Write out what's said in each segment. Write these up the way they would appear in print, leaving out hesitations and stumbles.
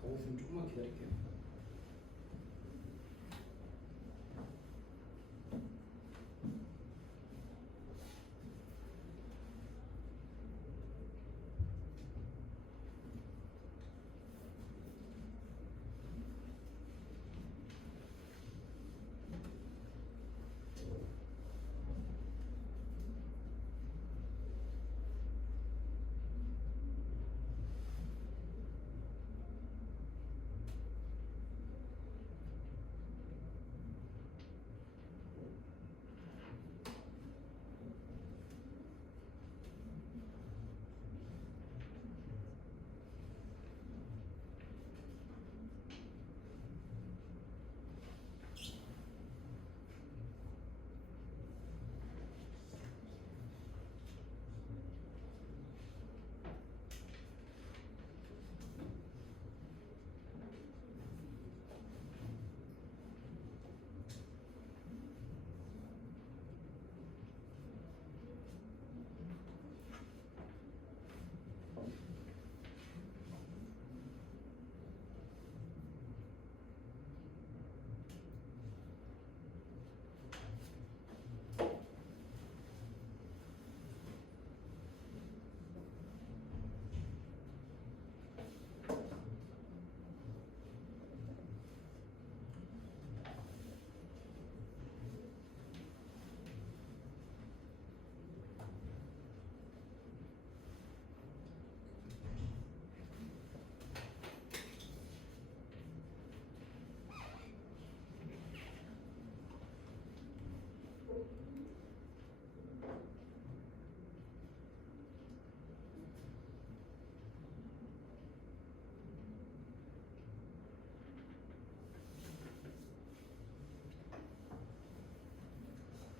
가고 있으면 조금만 기다릴게요.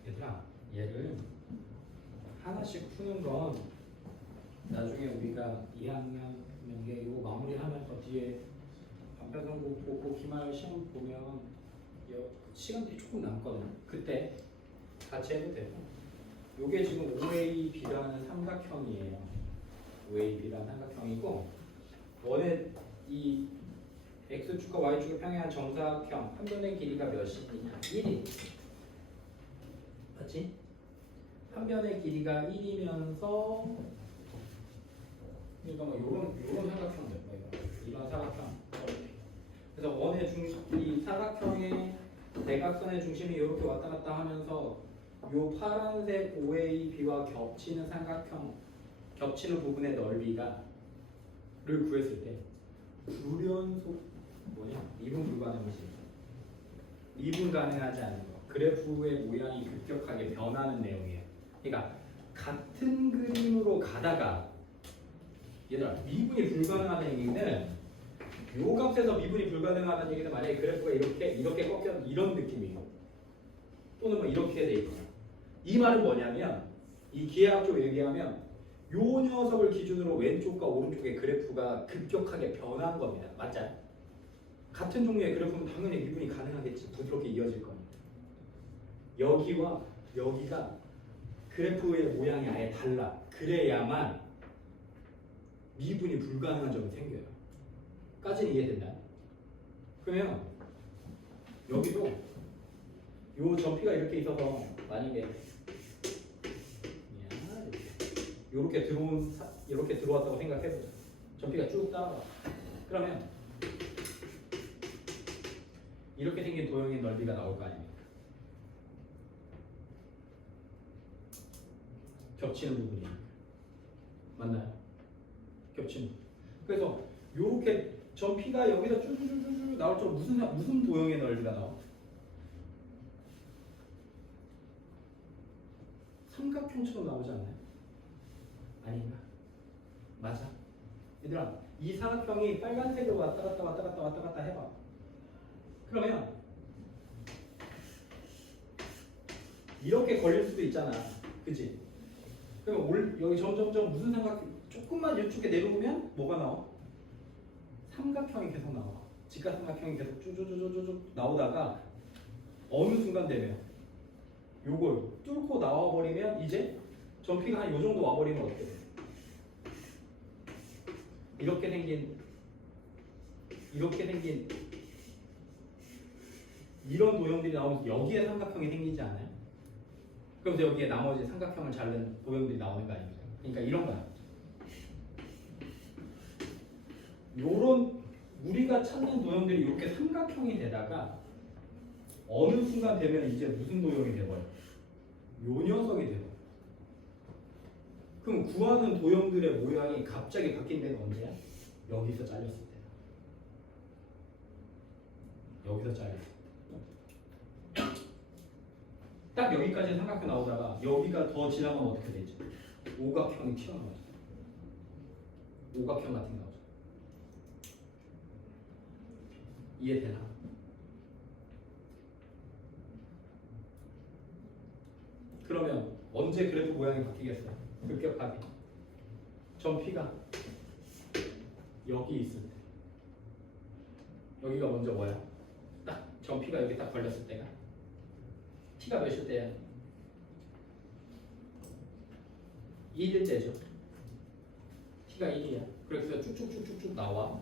얘들아, 얘를 하나씩 푸는 건 나중에 우리가 2학년 이게 이거 마무리하면서 뒤에 반편성국 보고 기말 시험 보면 시간들이 조금 남거든. 그때 같이 해도 되고. 요게 지금 OAB라는 삼각형이에요. OAB라는 삼각형이고 원의 이 X축과 Y축의 평행한 정사각형 한 변의 길이가 몇이냐? 1이 맞지? 한 변의 길이가 1이면서 그러니까 뭐 요런 삼각형들 이런 삼각형. 그래서 원의 이 삼각형의 대각선의 중심이 이렇게 왔다 갔다 하면서 요 파란색 OAB와 겹치는 삼각형 겹치는 부분의 넓이가 를 구했을 때 불연속 미분 불가능이지. 미분 가능하지 않은 거. 그래프의 모양이 급격하게 변하는 내용이에요. 그러니까 같은 그림으로 가다가 얘들아 미분이 불가능하다는 얘기는 요 값에서 미분이 불가능하다는 얘기는 만약에 그래프가 이렇게 꺾여 이런 느낌이에요. 또는 뭐 이렇게 돼 있거나. 이 말은 뭐냐면 이 기하학적으로 얘기하면 요 녀석을 기준으로 왼쪽과 오른쪽의 그래프가 급격하게 변한 겁니다. 맞죠? 같은 종류의 그래프는 당연히 미분이 가능하겠지. 부드럽게 이어질 거니까. 여기와 여기가 그래프의 모양이 아예 달라. 그래야만 미분이 불가능한 점이 생겨요. 까지는 이해된다. 그러면 여기도 요 점피가 이렇게 있어서 만약에 이렇게 들어왔다고 생각해보자. 점피가 쭉 따라와. 그러면 이렇게 생긴 도형의 넓이가 나올 거 아닙니까? 겹치는 부분이 맞나요? 겹치는. 그래서 이렇게 점피가 여기서 쭈쭈쭈쭈 나올 때 무슨 도형의 넓이가 나와? 삼각형처럼 나오지 않나요? 아닌가? 맞아. 얘들아, 이 삼각형이 빨간색으로 왔다 갔다 해봐. 그러면 이렇게 걸릴 수도 있잖아. 그치? 그러면 여기 점점점 무슨 삼각형 조금만 이쪽에 내려오면 뭐가 나와? 삼각형이 계속 나와. 직각삼각형이 계속 쭈쭈쭈쭈쭈 나오다가 어느 순간 되면 요걸 뚫고 나와버리면 이제 점피가 한 요 정도 와버리면 어떻게 돼? 이렇게 생긴 이런 도형들이 나오면서 여기에 삼각형이 생기지 않아요? 그럼 여기에 나머지 삼각형을 자른 도형들이 나오는 거 아닙니까? 그러니까 이런 거야. 요런 우리가 찾는 도형들이 이렇게 삼각형이 되다가 어느 순간 되면 이제 무슨 도형이 돼버려? 요 녀석이 돼버려. 그럼 구하는 도형들의 모양이 갑자기 바뀐 데가 언제야? 여기서 잘렸을 때. 여기서 잘렸을 때. 딱 여기까지 삼각형 나오다가 여기가 더 지나가면 어떻게 되지? 오각형이 튀어나와요. 오각형 같은 게 나오죠. 이해되나? 그러면 언제 그래프 모양이 바뀌겠어요? 급격하게. 점 P가 여기 있을 때. 여기가 먼저 뭐야? 딱 점 P가 여기 딱 걸렸을 때가 T가 몇일 때야? 1일 때죠. T가 1이야. 그래서 쭉쭉쭉쭉쭉 나와.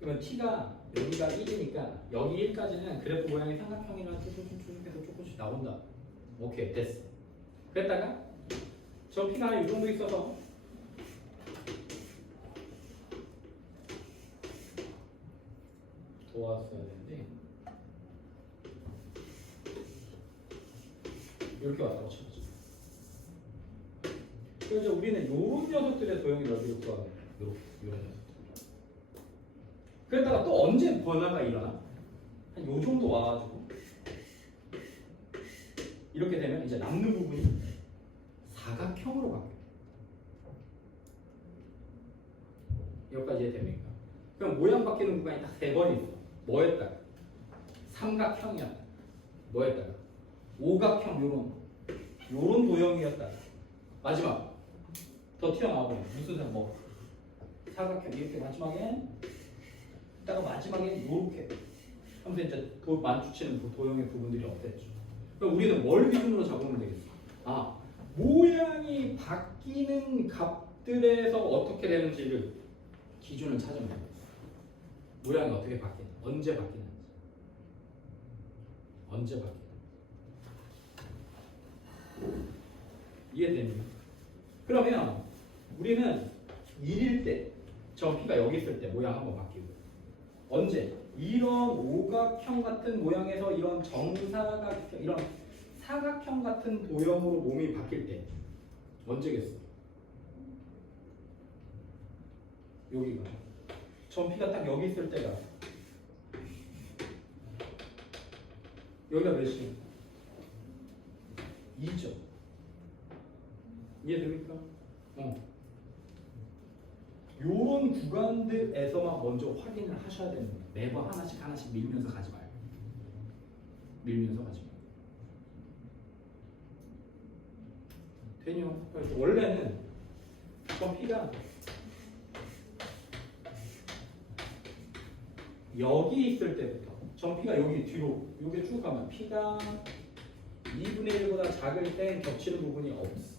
그러면 T가 여기가 1이니까 여기 1까지는 그래프 모양이 삼각형이라 쭉쭉쭉 해서 조금씩 나온다. 오케이, 됐어. 그랬다가 저 P가 이 정도 있어서 도왔어야 되는데 이렇게 왔다고 쳐보죠. 그래서 이제 우리는 요런 녀석들의 도형이 넓이를 구하는 요런 녀석. 그랬다가 또 언제 변화가 일어나? 한 요 정도 와가지고 이렇게 되면 이제 남는 부분이 사각형으로 바뀌어요. 여기까지 이해됩니까? 그럼 모양 바뀌는 구간이 딱 3번 있어. 뭐였다가? 삼각형이었다. 뭐였다가? 오각형 요런 도형이었다가 마지막 더 튀어나와버려. 무슨 뭐 사각형 이렇게 마지막엔 이따가 마지막엔 요렇게 하면서 이제 마주치는 도형의 부분들이 없겠죠. 그럼 우리는 뭘 기준으로 잡으면 되겠어? 아, 모양이 바뀌는 값들에서 어떻게 되는지를 기준을 찾으면 되겠어. 모양이 어떻게 바뀌는지, 언제 바뀌는지, 언제 바뀌는지. 이해됩니까? 그러면 우리는 1일 때, 저 P가 여기 있을 때 모양 한번 바뀌고, 언제? 이런 오각형 같은 모양에서 이런 정사각형, 이런 사각형 같은 도형으로 몸이 바뀔 때 언제겠어? 여기가 점 P가 딱 여기 있을 때가 여기가 몇이야? 2죠. 이해됩니까? 요런 구간들에서만 먼저 확인을 하셔야 되는 거예요. 매번 하나씩 밀면서 가지 말고. 밀면서 가지 말고. 되냐? 원래는 점 P가 여기 있을 때부터 점 P가 여기 뒤로 여기 쭉 가면 P가 2분의 1보다 작을 땐 겹치는 부분이 없어.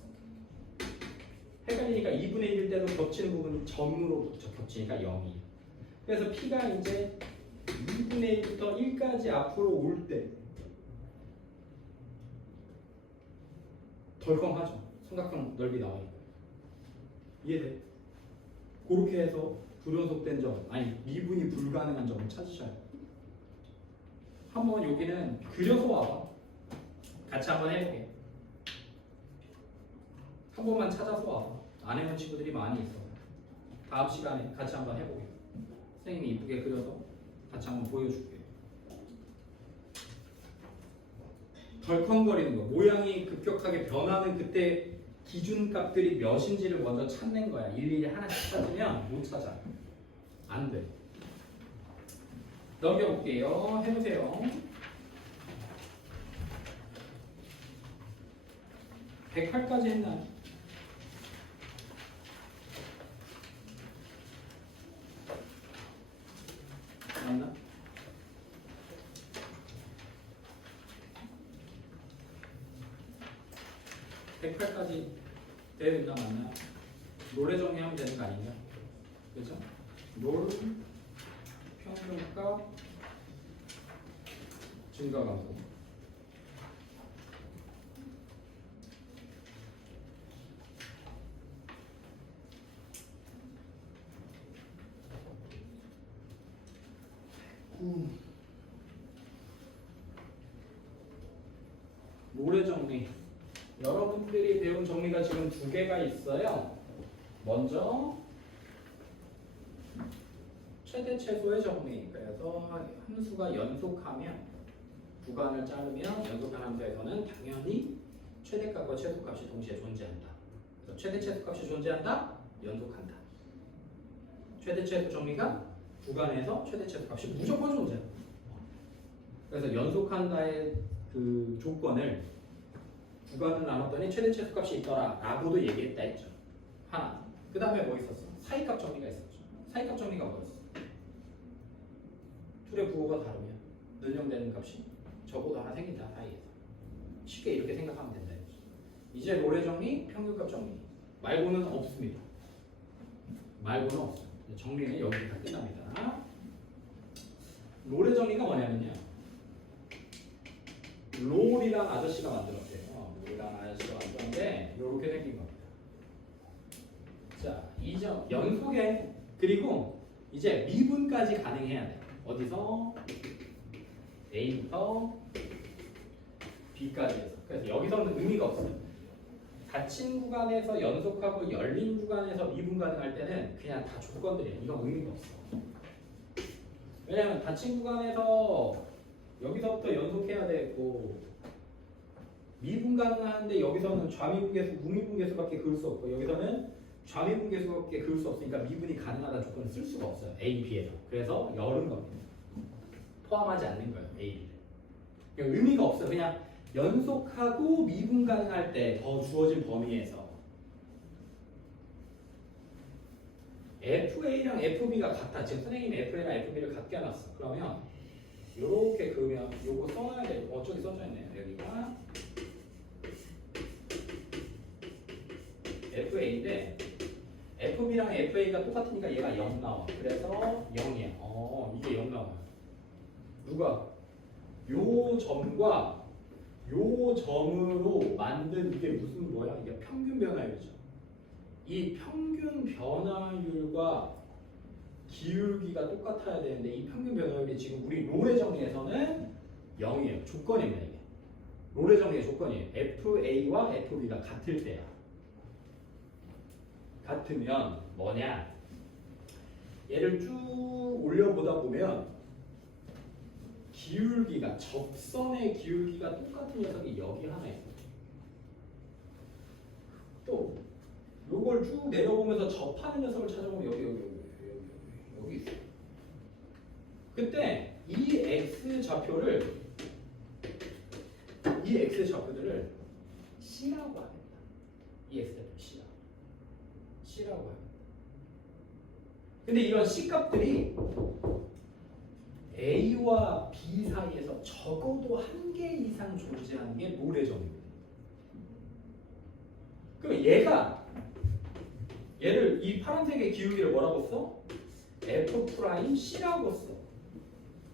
헷갈리니까 2분의 1일 때도 겹치는 부분이 점으로 겹치니까 0이에요. 그래서 P가 이제 2분의 1부터 1까지 앞으로 올 때 덜컹하죠. 삼각형 넓이 나오니까. 이해돼? 그렇게 해서 불연속된 점, 아니 미분이 불가능한 점을 찾으셔야 돼요. 한번 여기는 그려서 와봐. 같이 한번 해보게. 한 번만 찾아서 와봐. 안 해본 친구들이 많이 있어. 다음 시간에 같이 한번 해보게. 선생님이 이쁘게 그려서 같이 한번 보여줄게. 덜컹거리는 거, 모양이 급격하게 변하는 그때 기준값들이 몇인지를 먼저 찾는 거야. 일일이 하나씩 찾으면 못 찾아. 안 돼. 넘겨볼게요. 해보세요. 108까지 했나요? 맞나? 108까지 돼야 된다 맞나? 노래 정리하면 되는 거 아닌가? 그죠? 롤 평균값 증가감소. 노래 정리. 여러분들이 배운 정리가 지금 두 개가 있어요. 먼저 최대 최소의 정리. 그래서 함수가 연속하면 구간을 자르면 연속한 함수에서는 당연히 최대값과 최소값이 동시에 존재한다. 그래서 최대 최소값이 존재한다. 연속한다. 최대 최소 정리가 구간에서 최대 최소값이 무조건 존재한다. 그래서 연속한다의 그 조건을 구간을 나눴더니 최대 최소값이 있더라 라고도 얘기했다 했죠. 하나. 그 다음에 뭐 있었어? 사이값 정리가 있었죠. 사이값 정리가 뭐였어? 둘의 부호가 다르면 늘령되는 값이 적어도 하나 생긴다 사이에서. 쉽게 이렇게 생각하면 된다 했죠. 이제 노래 정리, 평균값 정리 말고는 없습니다. 말고는 없어요. 정리는 여기 다 끝납니다. 노래 정리가 뭐냐면요. 롤이랑 아저씨가 만들었대요. 롤이랑 아저씨가 만들었는데 이렇게 생긴 겁니다. 자, 이 점 연속에 그리고 이제 미분까지 가능해야 돼. 어디서? A부터 B까지 해서. 그래서 여기서는 의미가 없어요. 닫힌 구간에서 연속하고 열린 구간에서 미분 가능할 때는 그냥 다 조건들이에요. 이건 의미가 없어. 왜냐면 닫힌 구간에서 여기서부터 연속해야 되고 미분 가능한데 여기서는 좌미분계수, 우미분계수밖에 그을 수 없고 여기서는 좌미분계수밖에 그을 수 없으니까 미분이 가능하다는 조건을 쓸 수가 없어요. A, B에서. 그래서 열은 겁니다. 포함하지 않는 거예요. A, B를. 그러니까 의미가 없어요. 그냥 연속하고 미분 가능할 때 더 주어진 범위에서 FA랑 FB가 같아. 지금 선생님이 FA랑 FB를 같게 해놨어. 그러면 요렇게 그으면 요거 써놔야 돼. 저기 써져 있네요. 여기가 FA인데 FB랑 FA가 똑같으니까 얘가 0 나와. 그래서 0이야. 이게 0 나와요. 누가? 요 점과 요 점으로 만든 이게 무슨 뭐야? 이게 평균 변화율이죠. 이 평균 변화율과 기울기가 똑같아야 되는데 이 평균 변화율이 지금 우리 롤의 정리에서는 0이에요. 조건입니다. 이게. 롤의 정리의 조건이에요. FA와 FB가 같을 때야. 같으면 뭐냐? 얘를 쭉 올려보다 보면 기울기가 접선의 기울기가 똑같은 녀석이 여기 하나 있어요. 또 요걸 쭉 내려보면서 접하는 녀석을 찾아보면 여기 있어요. 그때 이 x 좌표들을 C라고 합니다. 이 x 좌표 C라고 합니다. 근데 이런 C 값들이 A와 B 사이에서 적어도 한 개 이상 존재하는 게 노래정입니다. 그럼 얘를 이 파란색의 기울기를 뭐라고 써? F'C라고 써.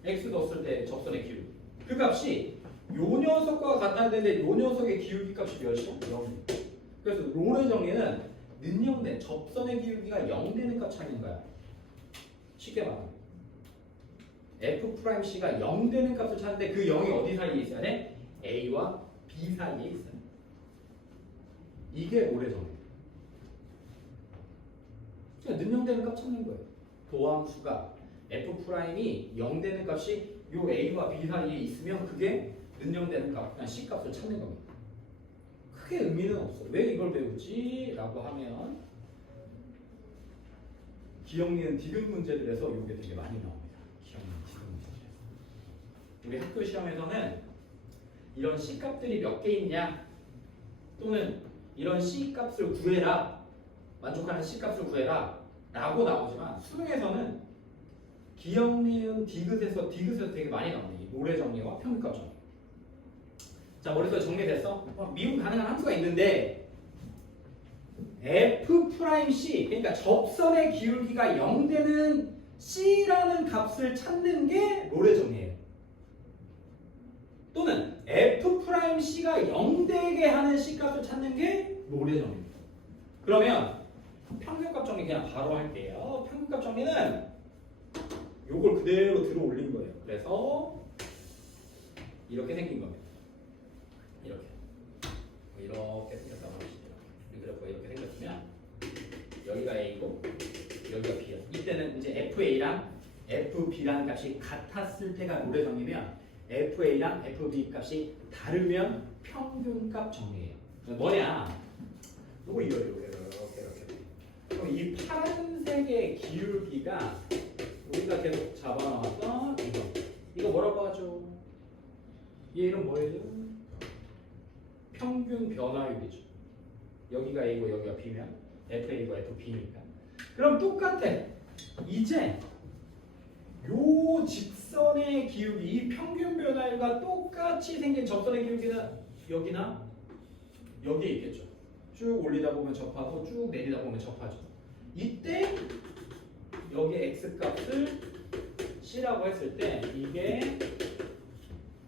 X 넣었을 때 접선의 기울기. 그 값이 요 녀석과 같아야 되는데 요 녀석의 기울기 값이 몇이야? 0. 그래서 롤의 정리는 능력된 접선의 기울기가 0 되는 값 찾는 거야. 쉽게 말하면 F'C가 0 되는 값을 찾는데 그 0이 어디 사이에 있어야 돼? A와 B 사이에 있어요. 이게 롤의 정리. 그냥 능력되는 값 찾는 거예요. 도함수가 F'이 0 되는 값이 요 A와 B 사이에 있으면 그게 능력되는 값, 그냥 C 값을 찾는 겁니다. 크게 의미는 없어요. 왜 이걸 배우지? 라고 하면 기억니은 디귿 문제들에서 이게 되게 많이 나옵니다. 기억니은 디귿 문제들에서. 우리 학교 시험에서는 이런 C 값들이 몇 개 있냐 또는 이런 C 값을 구해라, 만족하는 C 값을 구해라 라고 나오지만 수능에서는 기억니은 디귿에서 되게 많이 나옵니다. 이 노래 정리와 평균값 정리. 자, 머릿속에 정리됐어? 미분 가능한 함수가 있는데 F'C, 그러니까 접선의 기울기가 0 되는 C라는 값을 찾는 게 롤의 정리예요. 또는 F'C가 0 되게 하는 C 값을 찾는 게 롤의 정리입니다. 그러면 평균값 정리 그냥 바로 할게요. 평균값 정리는 요걸 그대로 들어 올린 거예요. 그래서 이렇게 생긴 겁니다. 이렇게 생겼다고 합시다. 이 그래프가 이렇게 생겼으면 여기가 A고 여기가 B야. 이때는 이제 FA랑 FB라는 값이 같았을 때가 롤의 정리면 FA랑 FB 값이 다르면 평균값 정리예요. 뭐냐? 요거 이렇게. 그럼 이 파란색의 기울기가 우리가 계속 잡아놨던 이거 뭐라고 하죠? 얘 이름 뭐예요? 평균 변화율이죠. 여기가 A고 여기가 B면 FA고 FB니까. 그럼 똑같아. 이제 요 직선의 기울기, 이 평균 변화율과 똑같이 생긴 접선의 기울기는 여기나 여기에 있겠죠. 쭉 올리다 보면 접하고 쭉 내리다 보면 접하죠. 이때 여기 X값을 C라고 했을 때 이게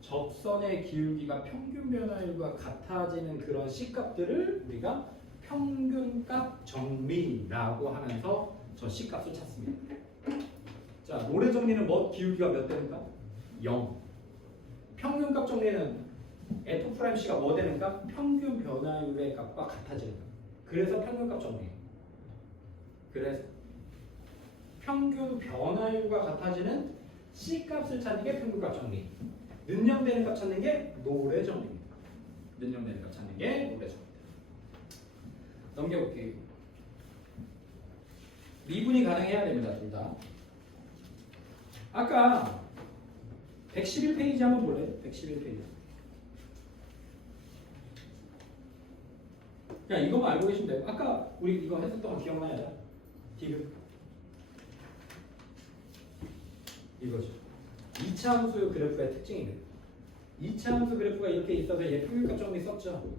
접선의 기울기가 평균 변화율과 같아지는 그런 C값들을 우리가 평균값 정리라고 하면서 저 C값을 찾습니다. 자, 롤의 정리는 뭐 기울기가 몇 되는가? 0. 평균값 정리는 F'C가 뭐 되는가? 평균 변화율의 값과 같아지는 거. 그래서 평균값 정리예요. 그래서 평균 변화율과 같아지는 C값을 찾는 게 평균값 정리. 는영되는 값 찾는 게 롤의 정리입니다. 는영되는 값 찾는 게 롤의 정리입니다. 넘겨볼게요. 미분이 가능해야 됩니다. 둘 다. 아까 111페이지 한번 볼래요? 111페이지. 그냥 이거만 알고 계시면 돼요. 아까 우리 이거 했었던 거 기억나요? 디귿. 이거죠. 2차 함수 그래프의 특징이에요. 2차 함수 그래프가 이렇게 있어서 얘 평균값 정리 썼죠.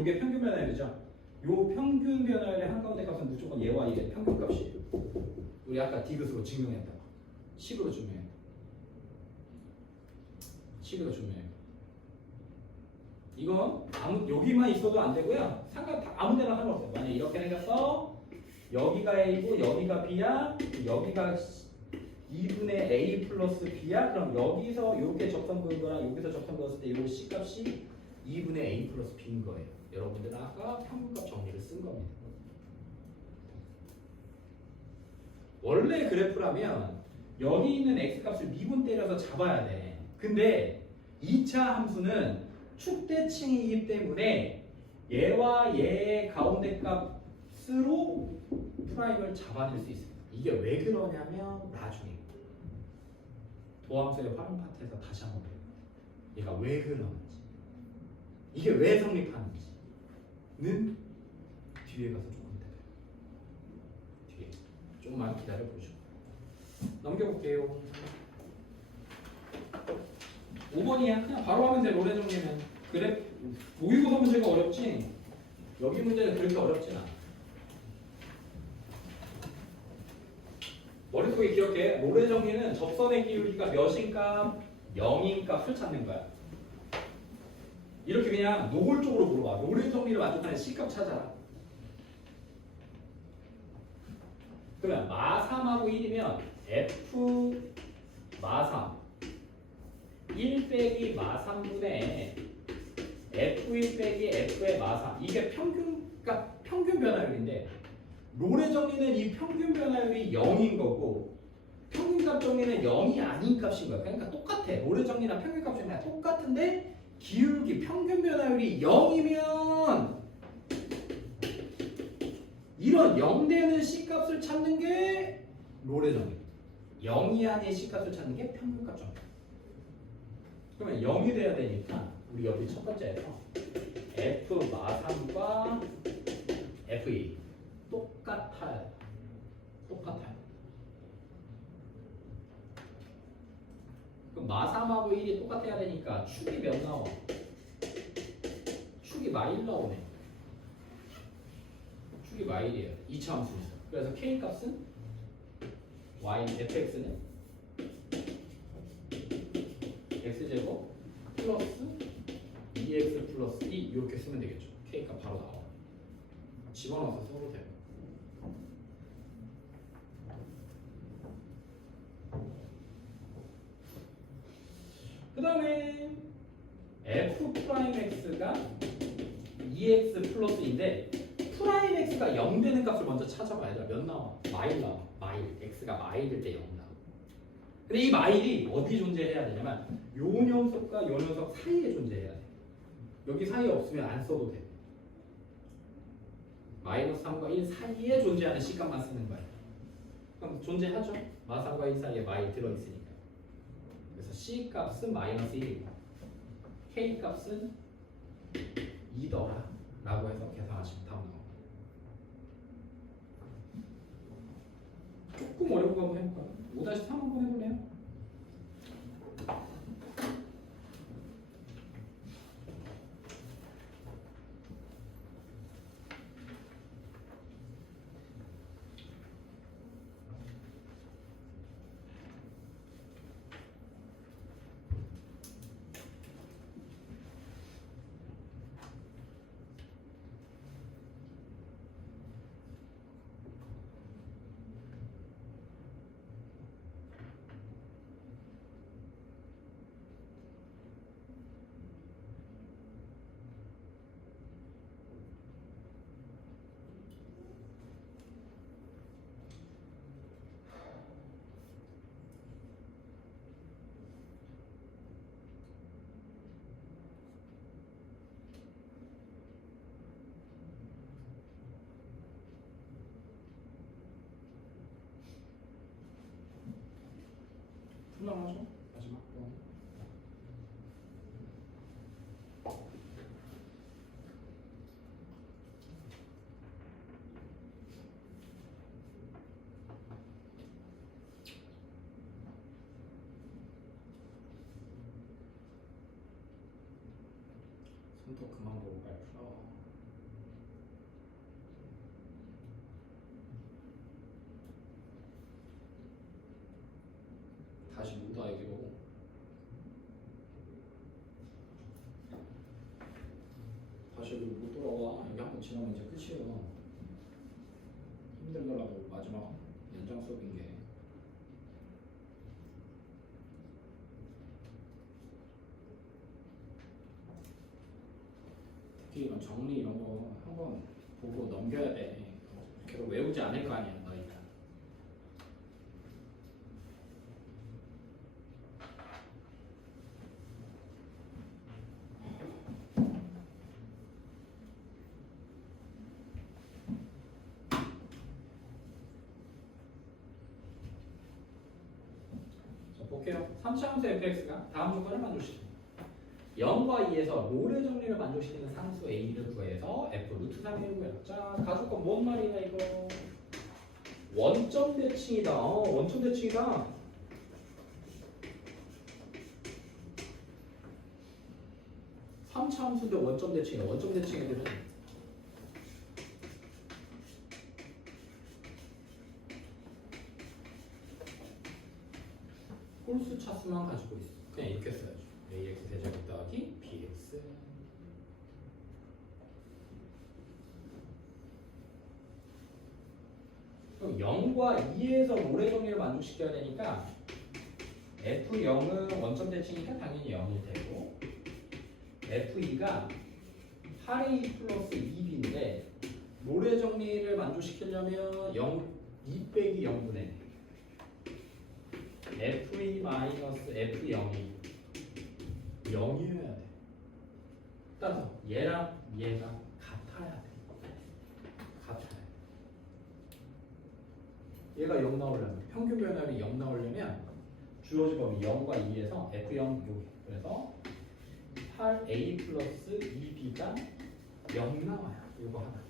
이게 평균 변화율이죠. 요 평균 변화율의 한가운데 값은 무조건 얘와 얘의 평균값이에요. 우리 아까 디귿으로 증명했다. 식으로 증명했다. 식으로 증명해요. 이건 여기만 있어도 안 되고요. 아무 데나 상관없어요. 만약 이렇게 생겼어. 여기가 A고 여기가 B야. 여기가 2분의 A 플러스 B야. 그럼 여기서 이렇게 접선 그은 거랑 여기서 접선 그었을 때 이 C값이 2분의 A 플러스 B인 거예요. 여러분들은 아까 평균값 정리를 쓴 겁니다. 원래 그래프라면 여기 있는 X값을 미분 때려서 잡아야 돼. 근데 2차 함수는 축대칭이기 때문에 얘와 얘의 가운데 값으로 프라임을 잡아낼 수 있습니다. 이게 왜 그러냐면 나중에 도함수의 활용 파트에서 다시 한번 배워요. 얘가 왜 그러는지, 이게 왜 성립하는지는 뒤에 가서 조금 기다려요. 뒤에 조금만 기다려보죠. 넘겨볼게요. 5번이야. 그냥 바로 하면 돼. 롤의 정리는. 그래, 모의고사 문제가 어렵지 여기 문제는 그렇게 어렵진 않아. 머릿속에 기억해. 롤의 정리는 접선의 기울기가 몇인값, 0인값을 찾는 거야. 이렇게 그냥 노골적으로 물어봐. 롤의 정리를 만족하는 C값 찾아라. 그러면 마3하고 1이면 F 마3 1 빼기 마3분의 F1 빼기 F의 마3 이게 평균 변화율인데 롤의 정리는 이 평균 변화율이 0인 거고 평균값 정리는 0이 아닌 값인 거야. 그러니까 똑같아. 롤의 정리랑 평균값 정리랑 똑같은데 기울기 평균 변화율이 0이면 이런 0 되는 C값을 찾는 게 롤의 정리. 0이 아닌 C값을 찾는 게 평균값 정리. 그러면 0이 돼야 되니까 우리 여기 첫 번째에서 F 마3과 F2 똑같아요. 그럼 마3하고 1이 똑같아야 되니까 축이 몇 나와? 축이 마일 나오네. 축이 마일이에요. 2차 함수에서. 그래서 k 값은 y fx는 x제곱 플러스 2x 플러스 2 이렇게 쓰면 되겠죠. k 값 바로 나와. 집어넣어서 써도 돼요. 그 다음에 f 프라임 x가 2x 플러스인데 프라임 x가 0 되는 값을 먼저 찾아봐야 돼. 몇 나와? 마일 나와. 마일. x가 마일일 때 0 나와. 근데 이 마일이 어디 존재해야 되냐면 요 녀석과 요 녀석 사이에 존재해야 돼. 여기 사이에 없으면 안 써도 돼. 마이너스 3과 1 사이에 존재하는 시값만 쓰는 거야. 그럼 존재하죠? 마 3과 1 사이에 마일 들어있으니까. 그래서 c 값은 마이너스 1이고 k 값은 2더라 라고 해서 계산하시면 답 나옵니다. 조금 어려운 거 한번 해볼까요? 5-3 한번 해볼래요? 풀랑하죠? 마지막 번. 손톱 그만 보고 빨리 풀어. 다시 못 알기로. 다시 여기 못 돌아와. 여기 한번 지나면 이제 끝이에요. 힘들더라도 마지막 연장 수업인 게. 특히 이런 정리 이런 거 한번 보고 넘겨야 돼. 계속 외우지 않을 거 아니야, 너희가. 자, 볼게요. 3차함수 fx가 다음 조건을 만족시킵니다. 0과 2에서 롤의 정리를 만족시키는 상수 a를 구해서 f 루트 3을 구해라. 자, 가족건 뭔 말이냐 이거. 원점 대칭이다. 원점 대칭이다. 삼차함수인데 원점 대칭이다. 원점 대칭이거든. 홀수 차수만 가지고 있어. 그냥 이렇게 써야죠. ax 세제곱 더하기 bx. 그럼 0과 2에서 롤의 정리를 만족시켜야 되니까 f0은 원점 대칭이니까 당연히 0일 테고 f2가 8a 플러스 2b인데 롤의 정리를 만족시키려면 2 빼기 0분의 f2 마이너스 f0이 0이어야 돼. 따라서 얘랑 얘가 같아야 돼. 같아야 돼. 얘가 0 나오려면 평균 변화율이 0 나오려면 주어진 범위 0과 2에서 f0 여기. 그래서 8a 플러스 2b가 0 나와요. 이거 하나.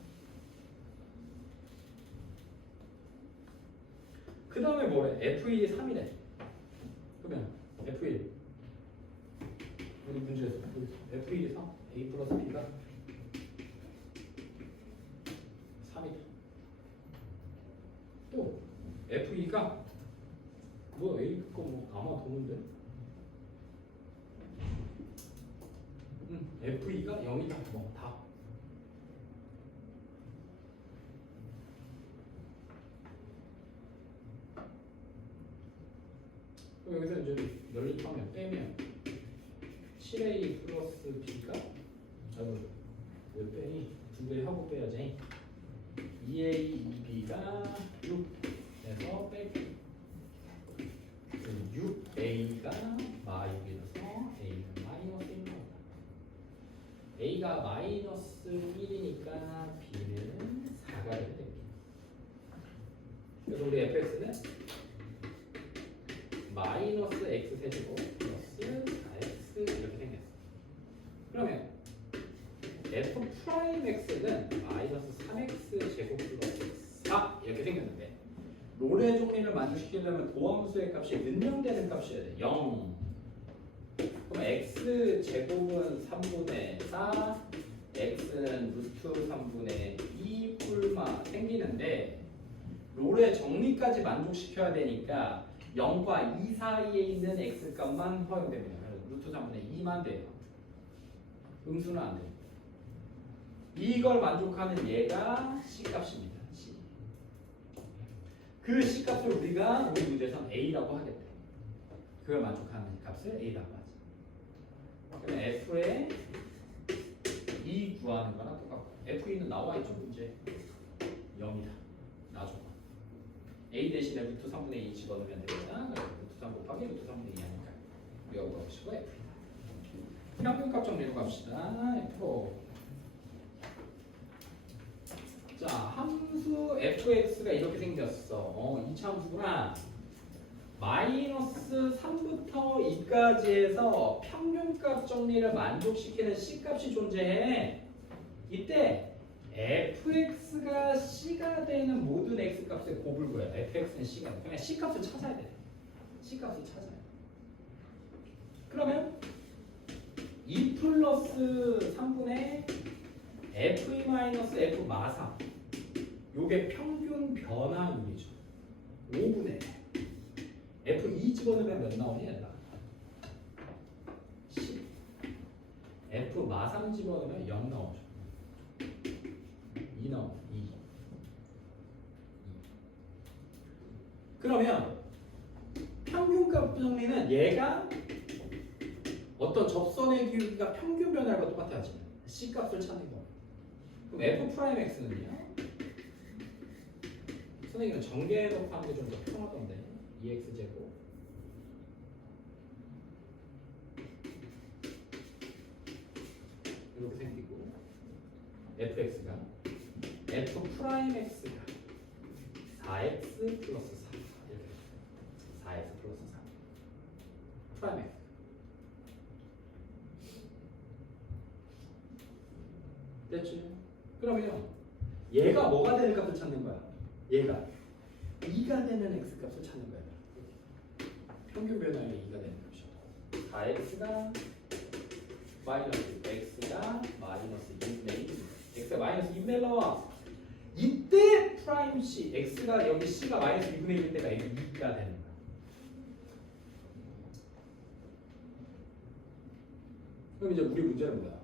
그 다음에 뭐래? f1이 3이래. 그러면 f1 우리 문제에서 f1이 3, a 플러스 b가 3이다. 또 FE가 뭐 A 거뭐 아마 도는데 FE가 0이다. 뭐 다. 그럼 여기서 이제 연립하면 빼면 7A 플러스 B가 왜 빼니? 두 배 하고 빼야지. 2A, 2B가 6 해서 빼기 6A가 마이너스라서 A는 마이너스 1 나온다. A가 마이너스 1이니까 B는 4가 되게 됩니다. 그래서 우리 fx는 마이너스 x 세제곱 플러스 4x 이렇게 생겼어. 그러면 f 프라임 x는 마이너스 3x 제곱 플러스 4 이렇게 생겼는데 롤의 종리를 만족시키려면 도함수의 값이 늘명되는 값이어야 돼. 0. 그럼 x 제곱은 3분의 4, x는 루트 3분의 2 뿔마 생기는데 롤의 정리까지 만족시켜야 되니까 0과 2 사이에 있는 x 값만 허용됩니다. 루트 3분의 2만 돼요. 음수는 안 돼요. 이걸 만족하는 얘가 C값입니다. C. 그 C값을 우리가 우리 문제에서 A라고 하겠대. 그걸 만족하는 값을 A라고 하지. 그러면 F에 E 구하는 거랑 똑같고 FE는 나와 있죠. 문제 0이다. 나줘. A 대신에 루트 3분의 2 집어넣으면 되겠다. 그래서 루트 3 곱하기 루트 3분의 2 하니까 우리가 구하시고 F이다. 평균값 정리로 갑시다. F. 자, 함수 fx가 이렇게 생겼어. 2차 함수구나. 마이너스 3부터 2까지 해서 평균값 정리를 만족시키는 C값이 존재해. 이때 fx가 C가 되는 모든 x값의 곱을 구해요. fx는 C가 돼. 그냥 C값을 찾아야 돼. C값을 찾아야 돼. 그러면 2 플러스 3분의 f 마이너스 f 마삼 요게 평균 변화율이죠. 5분의 f2 집어넣으면 몇 나오니? 얘들아? 10. f 마삼 집어넣으면 0 나오죠. 2 나오죠. 2. 그러면 평균값 정리는 얘가 어떤 접선의 기울기가 평균 변화율과 똑같아야지. C값을 찾는 거. 그럼 f 프라임 x는요? 선생님은 전개해놓고 하는 게 좀 더 편하던데 2x 제곱 이렇게 생기고 fx가 f 프라임 x가 4x 플러스 4 이렇게 4x 플러스 4 프라임 x 됐지? 그러면 얘가 뭐가 되는 값을 찾는 거야? 얘가 2가 되는 x값을 찾는 거야. 평균 변화율이 2가 되는 값이야. 4x가 마이너스 x가 마이너스 2분의 1 x가 마이너스 2분의 1 나와. 이때 프라임 c x가 여기 c가 마이너스 2분의 1일 때가 2가 되는 거야. 그럼 이제 우리 문제는 뭐야?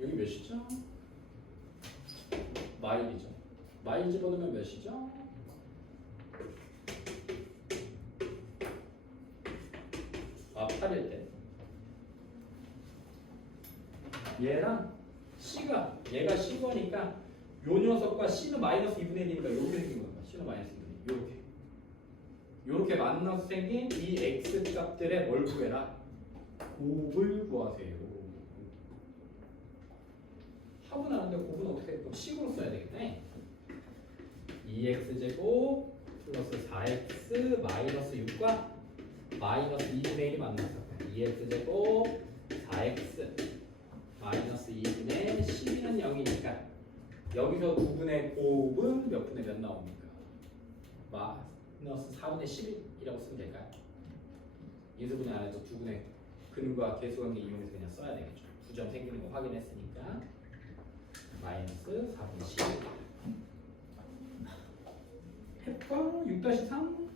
여기 몇이죠? 마일이죠. 마일 집어넣으면 몇이죠? 아, 8일 때. 얘랑 C가 얘가 C거니까 요 녀석과 C는 마이너스 2분의 1이니까 요렇게 생긴 거야. C는 마이너스 2분의 1. 요렇게 만나서 생긴 이 X 값들의 뭘 구해라? 곱을 구하세요. 하고 나는데 곱은 어떻게 해? 식으로 써야 되겠네. 2x제곱 플러스 4x 마이너스 6과 마이너스 2분의 1이 만나서 2x제곱 4x 마이너스 2분의 12는 0이니까 여기서 2분의 곱은 몇 분의 몇 나옵니까? 마이너스 4분의 11이라고 쓰면 될까요? 인수분해 안에서 2분의 근과 계수관계 이용해서 그냥 써야 되겠죠. 2점 생기는 거 확인했으니까 마이너스 4분의 10 해봐 6-3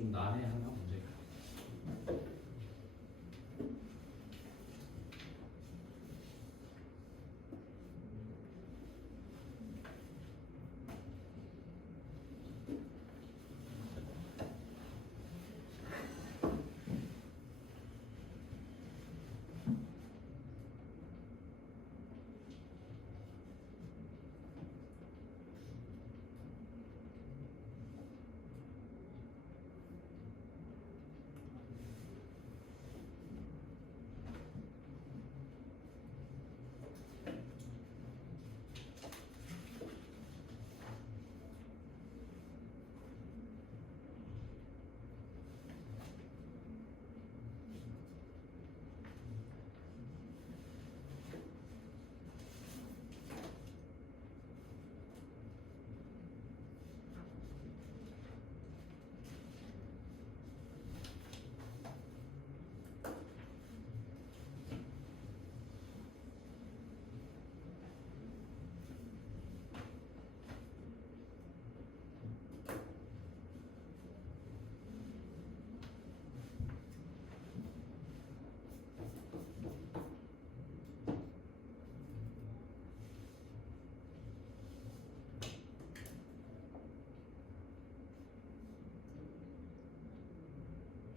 좀 난해 하나 문제가.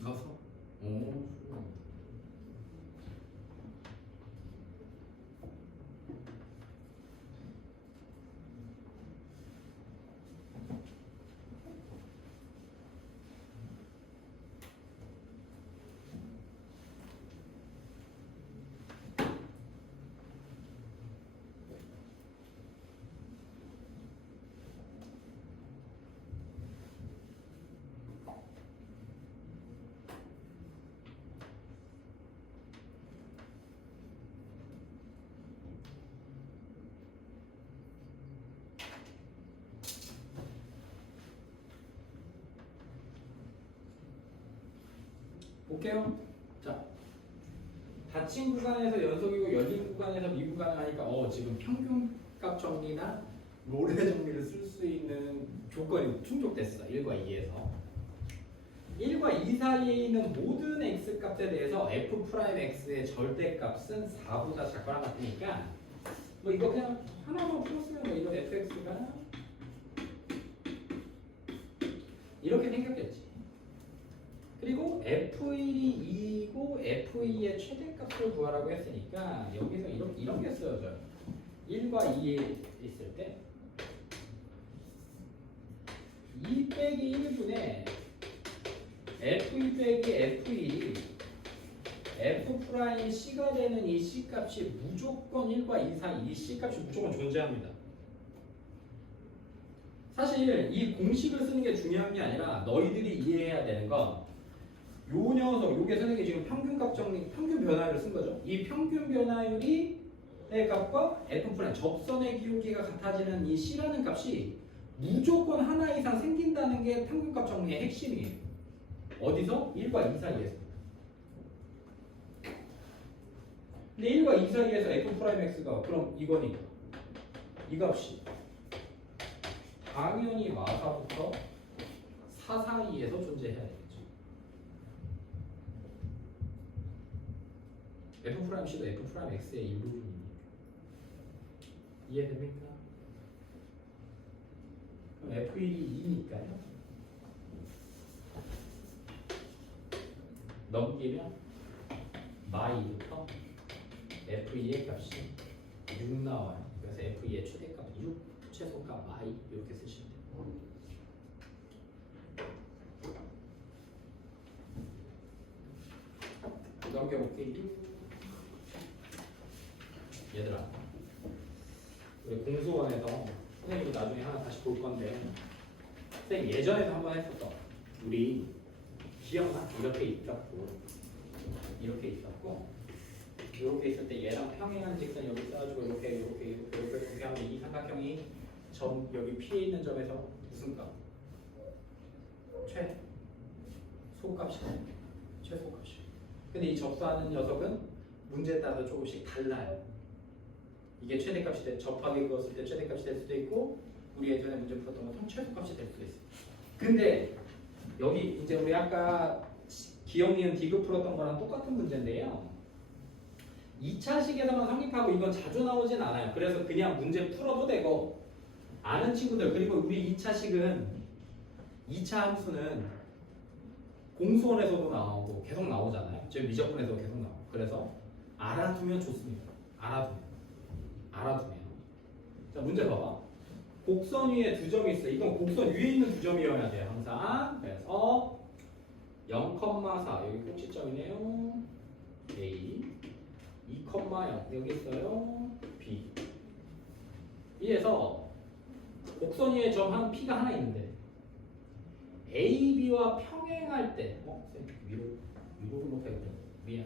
넣어서 오 볼게요. 자, 닫힌 구간에서 연속이고 열린 구간에서 미분간을 하니까 지금 평균값 정리나 롤의 정리를 쓸 수 있는 조건이 충족됐어. 1과 2에서 1과 2 사이에 있는 모든 x값에 대해서 f'x의 절대값은 4보다 작거나 같으니까 뭐 이거 그냥 하나만 풀었으면 뭐 이런 fx가 이렇게 생겼겠지. 그리고 F1이 2이고 F2의 최대값을 구하라고 했으니까 여기서 이런 게 쓰여져요. 1과 2에 있을 때 2 빼기 1분의 F2 빼기 F1이 F' C가 되는 이 C값이 무조건 1과 2 사이 이 C값이 무조건 존재합니다. 사실 이 공식을 쓰는 게 중요한 게 아니라 너희들이 이해해야 되는 건 요 녀석, 요게 선생님이 지금 평균값 정리, 평균 변화율을 쓴 거죠. 이 평균 변화율이 의 값과 F' 접선의 기울기가 같아지는 이 C라는 값이 무조건 하나 이상 생긴다는 게 평균값 정리의 핵심이에요. 어디서? 1과 2 사이에서. 근데 1과 2 사이에서 F'X가 그럼 이거니까 이 값이 당연히 마사부터 4 사이에서 존재해야 되겠죠. F'C도 F'X의 일부분이니까. 이해됩니까? 그럼 F1이 2니까요. 넘기면 마이부터 F2의 값이 6 나와요. 그래서 F2의 최대값 6, 최소값 마이 이렇게 쓰시면 돼요. 넘겨볼게요. 얘들아, 우리 공수원에서 선생님이 나중에 하나 다시 볼 건데 선생님 예전에도 한번 했었어. 우리 기억나? 이렇게 있었고 이렇게 있었고 이렇게 있을 때 얘랑 평행한 직선 여기 써가지고 이렇게 하면 이 삼각형이 점 여기 P에 있는 점에서 무슨 값? 최소값이. 근데 이 접수하는 녀석은 문제에 따라서 조금씩 달라요. 이게 최대값이 돼. 접하게 그었을 때 최대값이 될 수도 있고 우리 예전에 문제 풀었던 것처럼 최소값이 될 수도 있어요. 근데 여기 이제 우리 아까 기억, 니은, 디귿 풀었던 거랑 똑같은 문제인데요. 2차식에서만 성립하고 이건 자주 나오진 않아요. 그래서 그냥 문제 풀어도 되고 아는 친구들 그리고 우리 2차식은 2차 함수는 공수원에서도 나오고 계속 나오잖아요. 지금 미적분에서도 계속 나오고 그래서 알아두면 좋습니다. 알아두면 자 문제 봐봐. 곡선 위에 두 점이 있어. 이건 곡선 위에 있는 두 점이어야 돼요. 항상. 그래서 0,4 여기 꼭지점이네요. A 2,0 여기 있어요. B 이에서 곡선 위에 점 한 P가 하나 있는데 A, B와 평행할 때 위로 볼록해야겠다. 미안.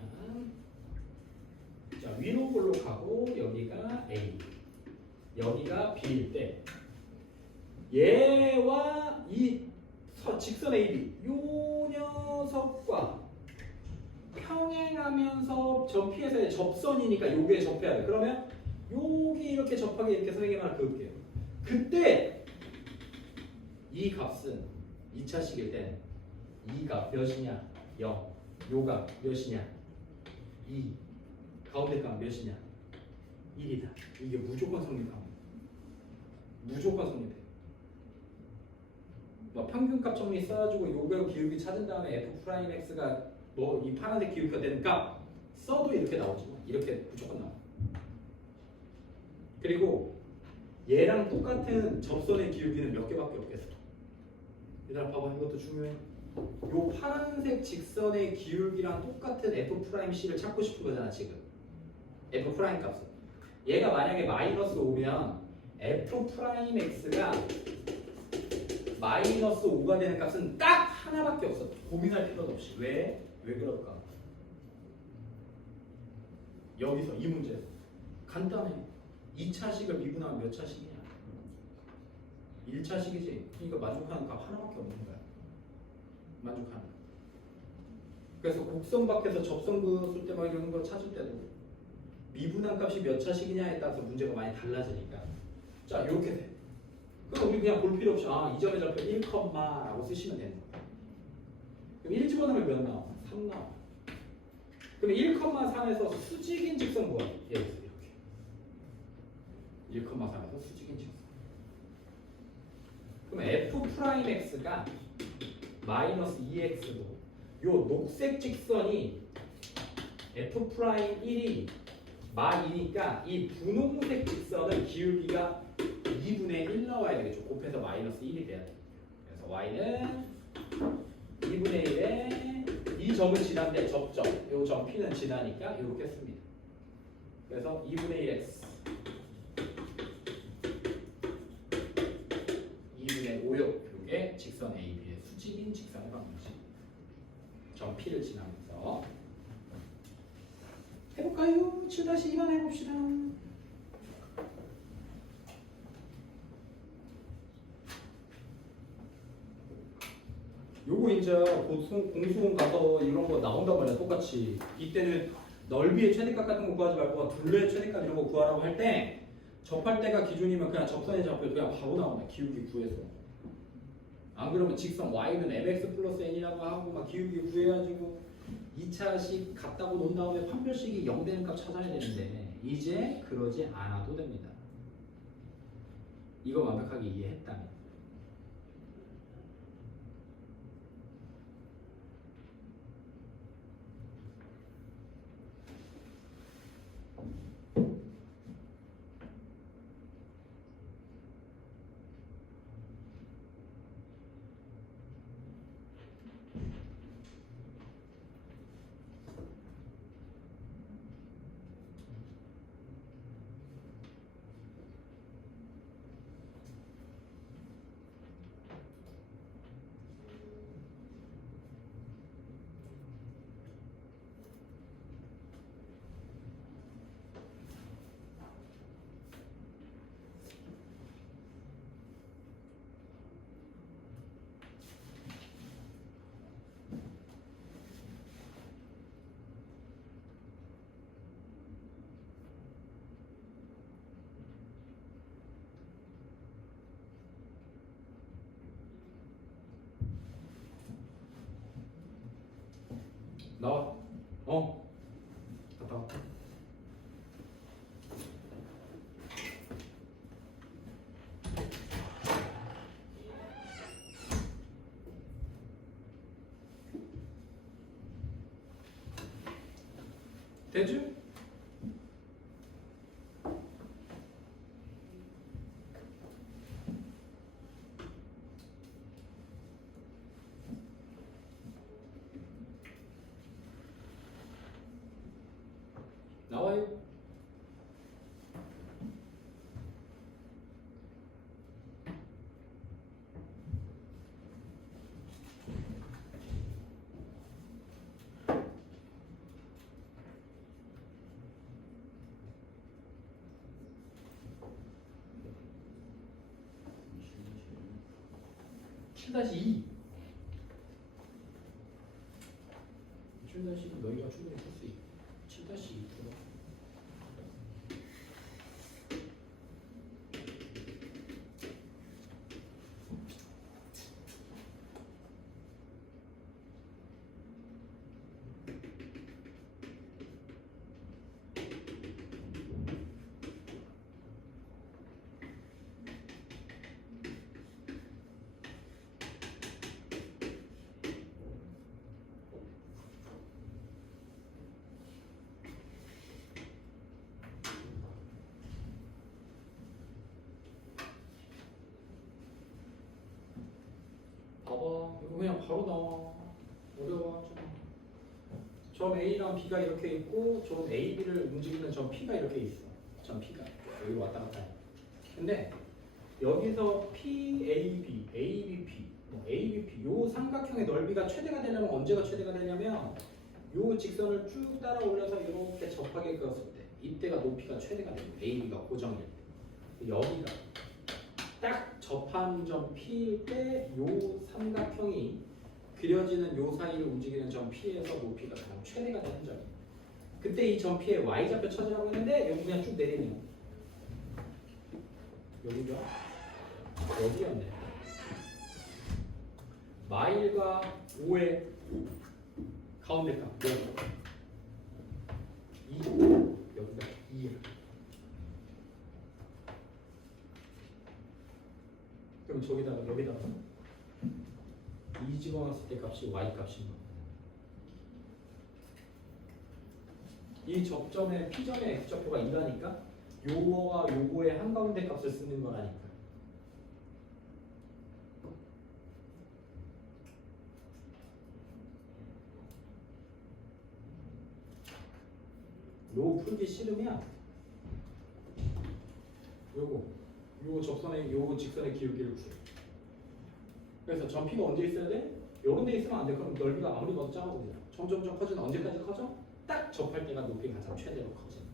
자 위로 볼록하고 여기가 A 여기가 B일 때 얘와 이 직선 AB 요 녀석과 평행하면서 점 P에서의 접선이니까 요게 접해야 돼. 그러면 여기 이렇게 접하게 이렇게 선생님 하나 그을게요. 그때 이 값은 2차식일 땐 이 값 몇이냐? 0. 요 값 몇이냐? 2. 가운데 값 몇이냐? 1이다. 이게 무조건 성립합니다. 무조건 성립해. 뭐 평균값 정리 써가지고 요거 기울기 찾은 다음에 F'X가 뭐 이 파란색 기울기가 되는 값 써도 이렇게 나오지만 이렇게 무조건 나와. 그리고 얘랑 똑같은 접선의 기울기는 몇 개밖에 없겠어. 얘들아 봐봐 이것도 중요해. 요 파란색 직선의 기울기랑 똑같은 F'C를 찾고 싶은 거잖아 지금. F' 값은. 얘가 만약에 마이너스 5면 F'X가 마이너스 5가 되는 값은 딱 하나밖에 없어. 고민할 필요도 없이. 왜 그럴까? 여기서 이 문제에서 간단해. 2차식을 미분하면 몇 차식이냐? 1차식이지. 그러니까 만족하는 값 하나밖에 없는 거야. 만족하는 거. 그래서 곡선 밖에서 접선 그었을 때 막 이런 거 찾을 때도 미분한 값이 몇 차식이냐에 따라서 문제가 많이 달라지니까 자 이렇게 돼. 그럼 우리 그냥 볼 필요 없이 이 점의 좌표 1,라고 쓰시면 되는 거야. 그럼 1 집어넣으면 몇 나와? 3 나와. 그럼 1,3에서 수직인 직선 구하기. 여기서 이렇게 1,3에서 수직인 직선. 그럼 F'X가 마이너스 2x고 요 녹색 직선이 F'1이 마2니까 이 분홍색 직선은 기울기가 2분의 1 나와야 되겠죠. 곱해서 마이너스 1이 돼야 돼. 그래서 y는 2분의 1에 이 점은 지난데 접점, 요 점 P는 지나니까 이렇게 씁니다. 그래서 2분의 1x 2분의 5요. 이게 직선 AB의 수직인 직선의 방정식. 점 P를 지나면서 해볼까요? 7-2번 해봅시다. 요거 이제 보통 공수원 가서 이런 거 나온단 말이야. 똑같이 이때는 넓이의 최대값 같은 거 구하지 말고 둘레의 최대값 이런 거 구하라고 할 때 접할 때가 기준이면 그냥 접선의 좌표 그냥 바로 나온다. 기울기 구해서. 안 그러면 직선 y는 mx 플러스 n이라고 하고 막 기울기 구해가지고 2차식 같다고 놓은 다음에 판별식이 0 되는 값 찾아야 되는데 이제 그러지 않아도 됩니다. 이거 완벽하게 이해했다면. 나와. 갔다 와. 되지? 나와요. 다시 2. 7-2 너희가 충분히 풀 수 있고 7-2 풀어. 봐봐. 이거 그냥 바로 나와. 어려워. 점 A랑 B가 이렇게 있고 점 A, B를 움직이는 점 P가 이렇게 있어. 점 P가 여기로 왔다 갔다 해. 근데 여기서 P, A, B, A, B, P, A, B, P 요 삼각형의 넓이가 최대가 되려면 언제가 최대가 되냐면 요 직선을 쭉 따라 올려서 이렇게 접하게 그었을 때 이때가 높이가 최대가 되고 A, B가 고정일 때 여기가 딱 접한 점 P일 때 요 삼각형이 그려지는 요 사이를 움직이는 점 P에서 높이가 가장 최대가 되는 점이에요. 그때 이 점 P의 Y좌표 찾으라고 했는데 여기 그냥 쭉 내리네요. 여기가 여기였네. 마일과 5의 가운데 값 2. 여기가 2야. 그럼 저기다가 여기다가 2 집어넣었을 때 값이 y 값인 거. 이 접점의 P점의 X좌표가 2라니까 요거와 요거의 한가운데 값을 쓰는 거라니까. 요 풀기 싫으면 요거 접선의 요 직선의 기울기를 구해. 그래서 점 P가 언제 있어야 돼? 요런 데 있으면 안 돼. 그럼 넓이가 아무리 커도 작아거든요. 점점점 커지는 언제까지 커져? 딱 접할 때가 높이 가장 최대로 커지는.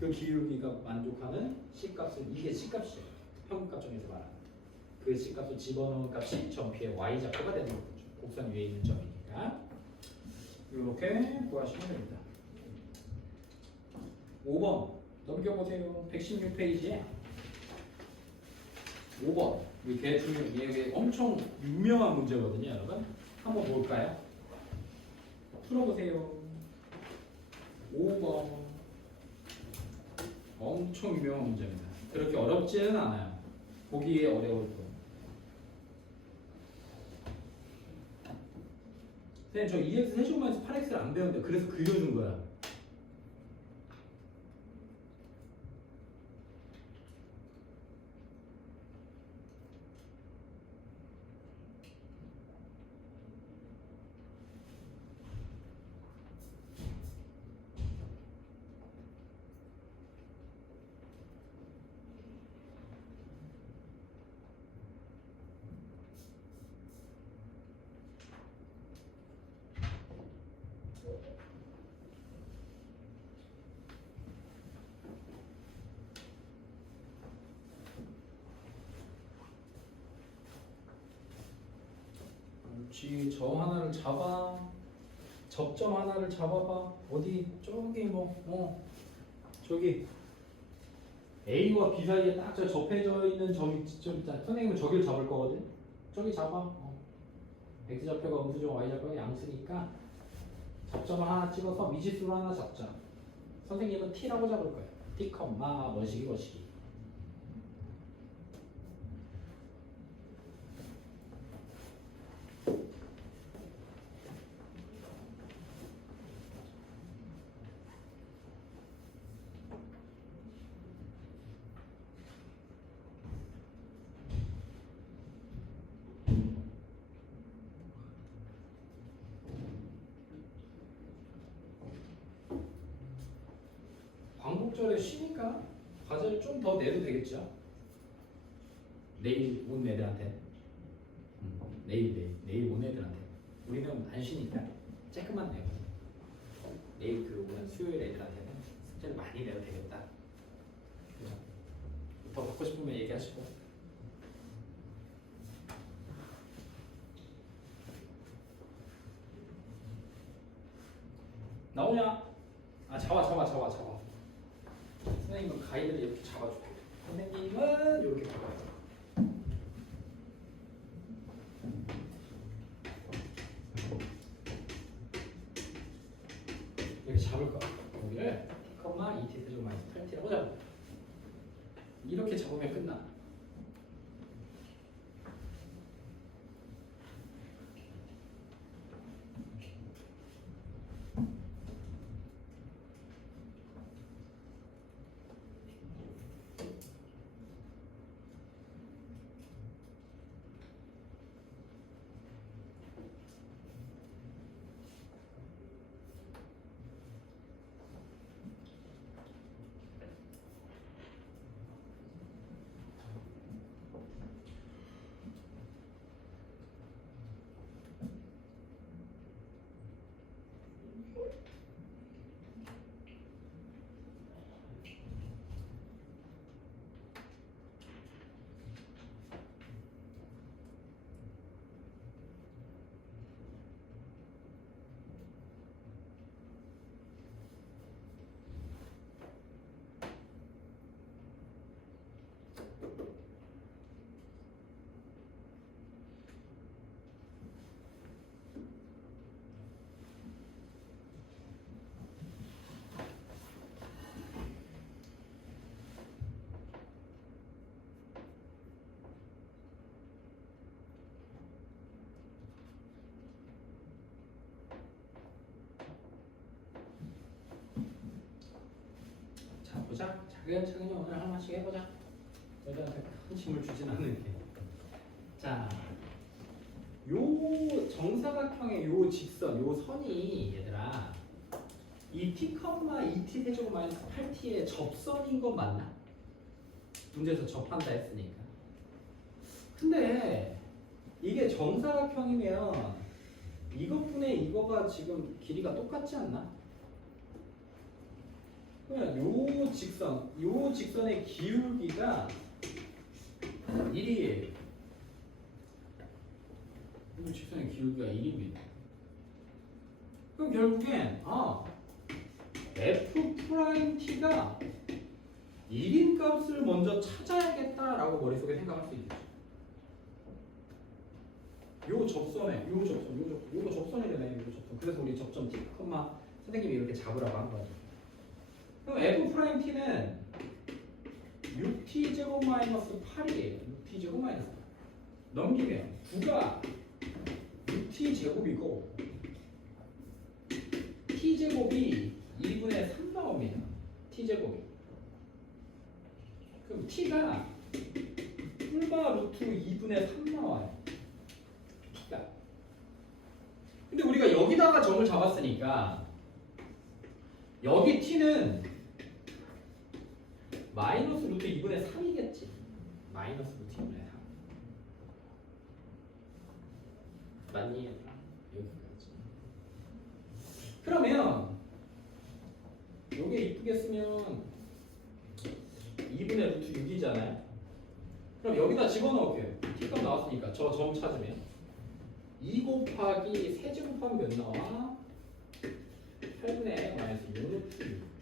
그 기울기가 만족하는 C값은 이게 C값이에요. 평균값 중에서 말하는. 그 C값을 집어넣은 값이 점 P의 Y좌표가 되는 거죠. 곡선 위에 있는 점이니까. 이렇게 구하시면 됩니다. 5번 넘겨보세요. 116페이지에 5번 이게 이게 엄청 유명한 문제거든요, 여러분. 한번 볼까요? 풀어보세요. 5번 엄청 유명한 문제입니다. 그렇게 어렵지는 않아요. 보기에 어려울 뿐. 선생님 저 2x 세제곱만해서 8x를 안 배웠는데 그래서 그려준 거야. 그렇지. 저 하나를 잡아. 접점 하나를 잡아봐. 어디 저기 저기 A와 B 사이에 딱 저 접해져 있는 점이 좀 있잖아. 선생님은 저기를 잡을 거거든. 저기 잡아. X좌표가 음수죠. Y좌표가 양수니까 접점을 하나 찍어서 미지수로 하나 잡자. 선생님은 t라고 잡을 거예요. t, 뭐시기 뭐시기. 광복절에 쉬니까 과제를 좀 더 내도 되겠죠? 내일 온 애들한테. 내일 온 애들한테. 우리는 안 쉬니까 조금만 내고. 내일 그 오는 수요일 애들한테는 숙제를 많이 내도 되겠다. 그죠? 더 받고 싶으면 얘기하시고. 나오냐? 아 잡아. 선생님은 가이드를 이렇게 잡아줄게. 선생님은 이렇게 잡아요. 이렇게 잡을 거야. 여기를 t, 2t 세제곱 마이너스 8t라고 잡을 거야. 이렇게 잡으면 끝나. 보자. 차근차근히 오늘 하나씩 해보자. 여자한테 큰 힘을 주진 않을게. 자, 요 정사각형의 요 직선, 요 선이 얘들아 이 t, 2t 세제곱 마이너스 8t의 접선인 건 맞나? 문제에서 접한다 했으니까. 근데 이게 정사각형이면 이것분의 이거가 지금 길이가 똑같지 않나? 그냥 요 직선의 기울기가 1이에요. 이 직선의 기울기가 1입니다. 그럼 결국엔 f't가 1인 값을 먼저 찾아야겠다라고 머릿속에 생각할 수 있겠죠. 요 접선에 요거 접선이잖아요. 요 접선. 그래서 우리 접점 t, 선생님이 이렇게 잡으라고 한 거죠. 그럼 f't는 6t 제곱 마이너스 8이에요. 6t 제곱 마이너스 8. 넘기면 9가 6t 제곱이고 t 제곱이 2분의 3 나옵니다. t 제곱이. 그럼 t가 뿔바 루트 2분의 3 나와요. t가. 근데 우리가 여기다가 점을 잡았으니까 여기 t는 마이너스 루트 2분의 3이겠지. 마이너스 루트 2분의 3. 맞니? 여기까지. 그러면 요게 이쁘게 쓰면 2분의 루트 6이잖아요. 그럼 여기다 집어넣을게요. t값 나왔으니까 저 점 찾으면 2 곱하기 세제곱하면 몇 나와? 8분의 마이너스 6 루트 6.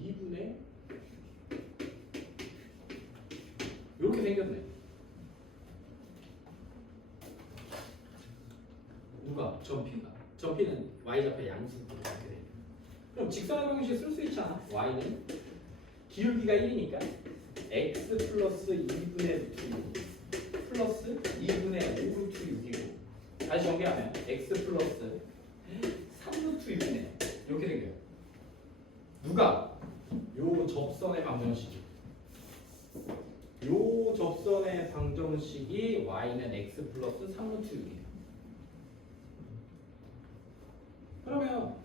2분의 이렇게 생겼네. 누가? 전피는 y좌표 양수로 이렇게 돼. 그럼 직선의 방식 쓸 수 있잖아. y는 기울기가 1이니까 x 플러스 2분의 루트 6 플러스 2분의 5 루트 6이고 다시 정리하면 x 플러스 3 루트 6이네. 이렇게 생겨요. 누가? 요 접선의 방정식이. 요 접선의 방정식이 y는 x 플러스 3 루트 6이에요. 그러면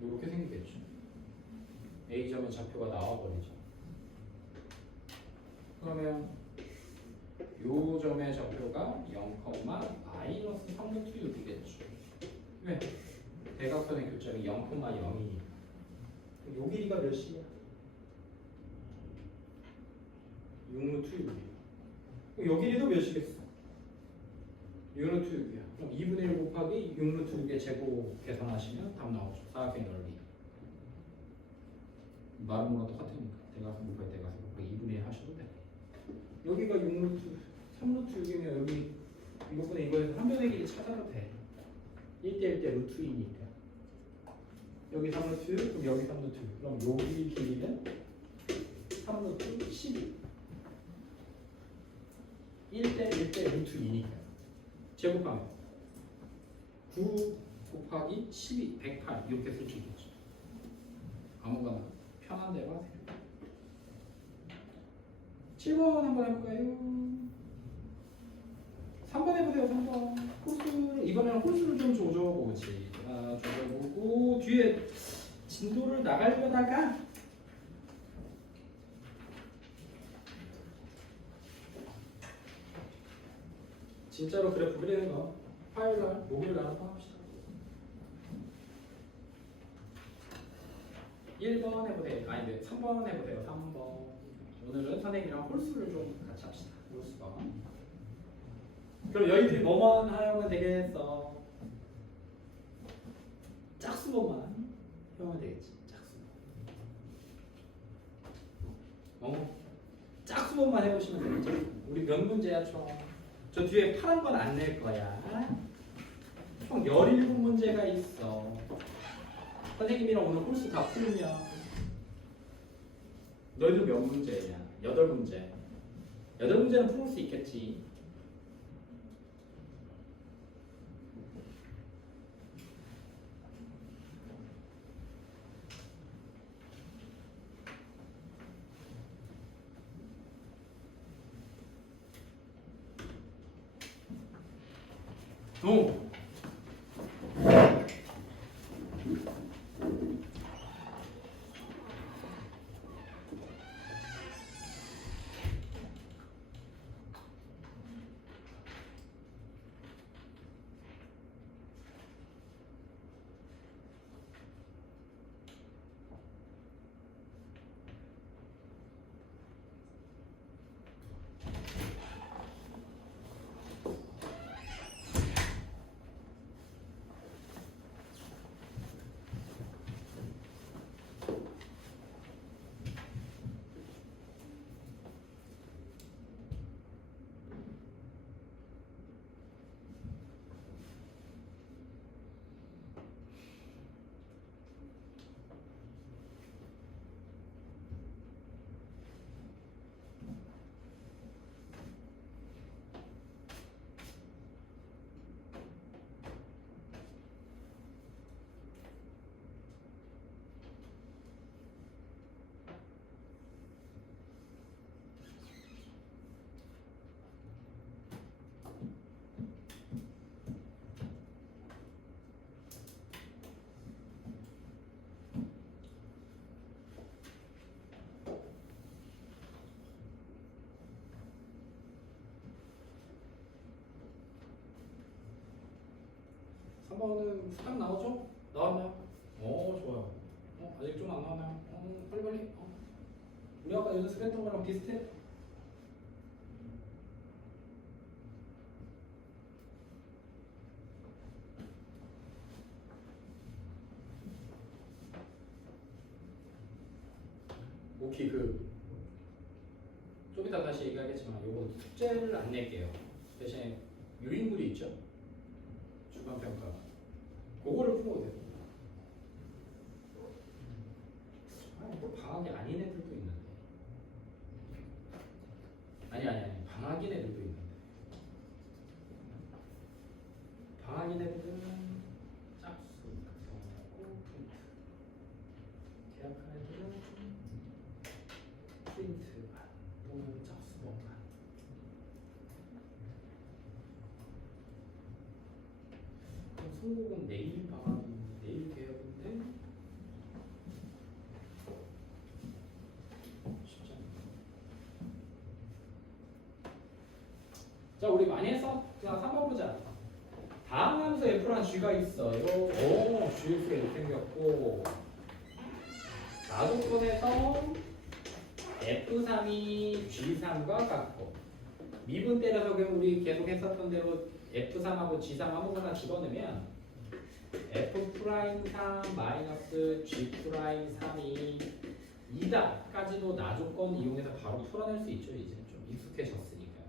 이렇게 생기겠죠. A점의 좌표가 나와버리죠. 그러면 요 점의 좌표가 0, 마이너스 3 루트 6이겠죠. 왜? 대각선의 교점이 0, 0이니까. 요 길이가 몇이야? 6 루트 6이야. 요 길이도 몇이겠어? 6 루트 6이야. 그럼 2분의 1 곱하기 6 루트 6의 제곱 계산하시면 답 나오죠. 사각형의 넓이. 말은 뭐랑 똑같으니까 대각선 곱하기 대각선 곱하기 2분의 1 하셔도 돼. 여기가 6 루트 3 루트 6이면 여기 이것보다 이거에서 한 변의 길이 찾아도 돼. 1대 1대 루트 2니까. 여기 3 루트 6, 그럼 여기 3 루트 6. 그럼 여기 길이는 3 루트 12. 1대 1대 루트 2니까. 제곱하면 9 곱하기 12, 108 이렇게 쓸 수 있겠죠. 아무거나 편한 대로 하세요. 7번 한번 해볼까요? 3번 해보세요. 3번 홀수. 이번에는 홀수를 좀 조져보지. 조져보고 뒤에 진도를 나가려다가 진짜로 그래프 그리는 거 화요일날, 목요일날 한번 합시다. 1번 해보세요. 아니, 네, 3번 해보세요. 3번. 오늘은 선생님이랑 홀수를 좀 같이 합시다. 홀수번. 그럼 너희들이 뭐만 하면 되겠어? 짝수번만 하면 되겠지. 짝수번. 짝수번만 해보시면 되겠죠. 우리 몇 문제야 총? 저 뒤에 파란 건 안 낼 거야. 총 17문제가 있어. 선생님이랑 오늘 홀수 다 풀면 너희들 몇 문제냐? 8문제. 8문제는 풀을 수 있겠지. 오! 3번은 수답 나오죠? 나왔나요? 좋아요. 아직 좀 안 나오나요? 빨리빨리. 우리 아까 연습했던 거랑 비슷해? 오케이 좀 이따 다시 얘기하겠지만 요거 숙제를 안 낼게요. 대신에 유인물이 있죠. 주관 평가. 그거를 풀어도 돼요. 또 방학이 아닌 애들도 있는데. 아니 방학인 애들도 있는데. 방학인 애들은 짝수 정하고 프린트. 계약한 애들은 프린트만 또는 짝수번만. 그럼 선곡은 내일 방학이 내일 계약인데 쉽지 않네. 자 우리 많이 했어? 자 3번 보자. 다음 함수 f랑 g가 있어요. 오 gx가 이렇게 생겼고 나조건에서 F3이 G3과 같고 미분 때려서 그럼 우리 계속 했었던 대로 F3하고 G3 아무거나 집어넣으면 F'3 마이너스 G'3이 2다까지도 나조건 이용해서 바로 풀어낼 수 있죠. 이제 좀 익숙해졌으니까요.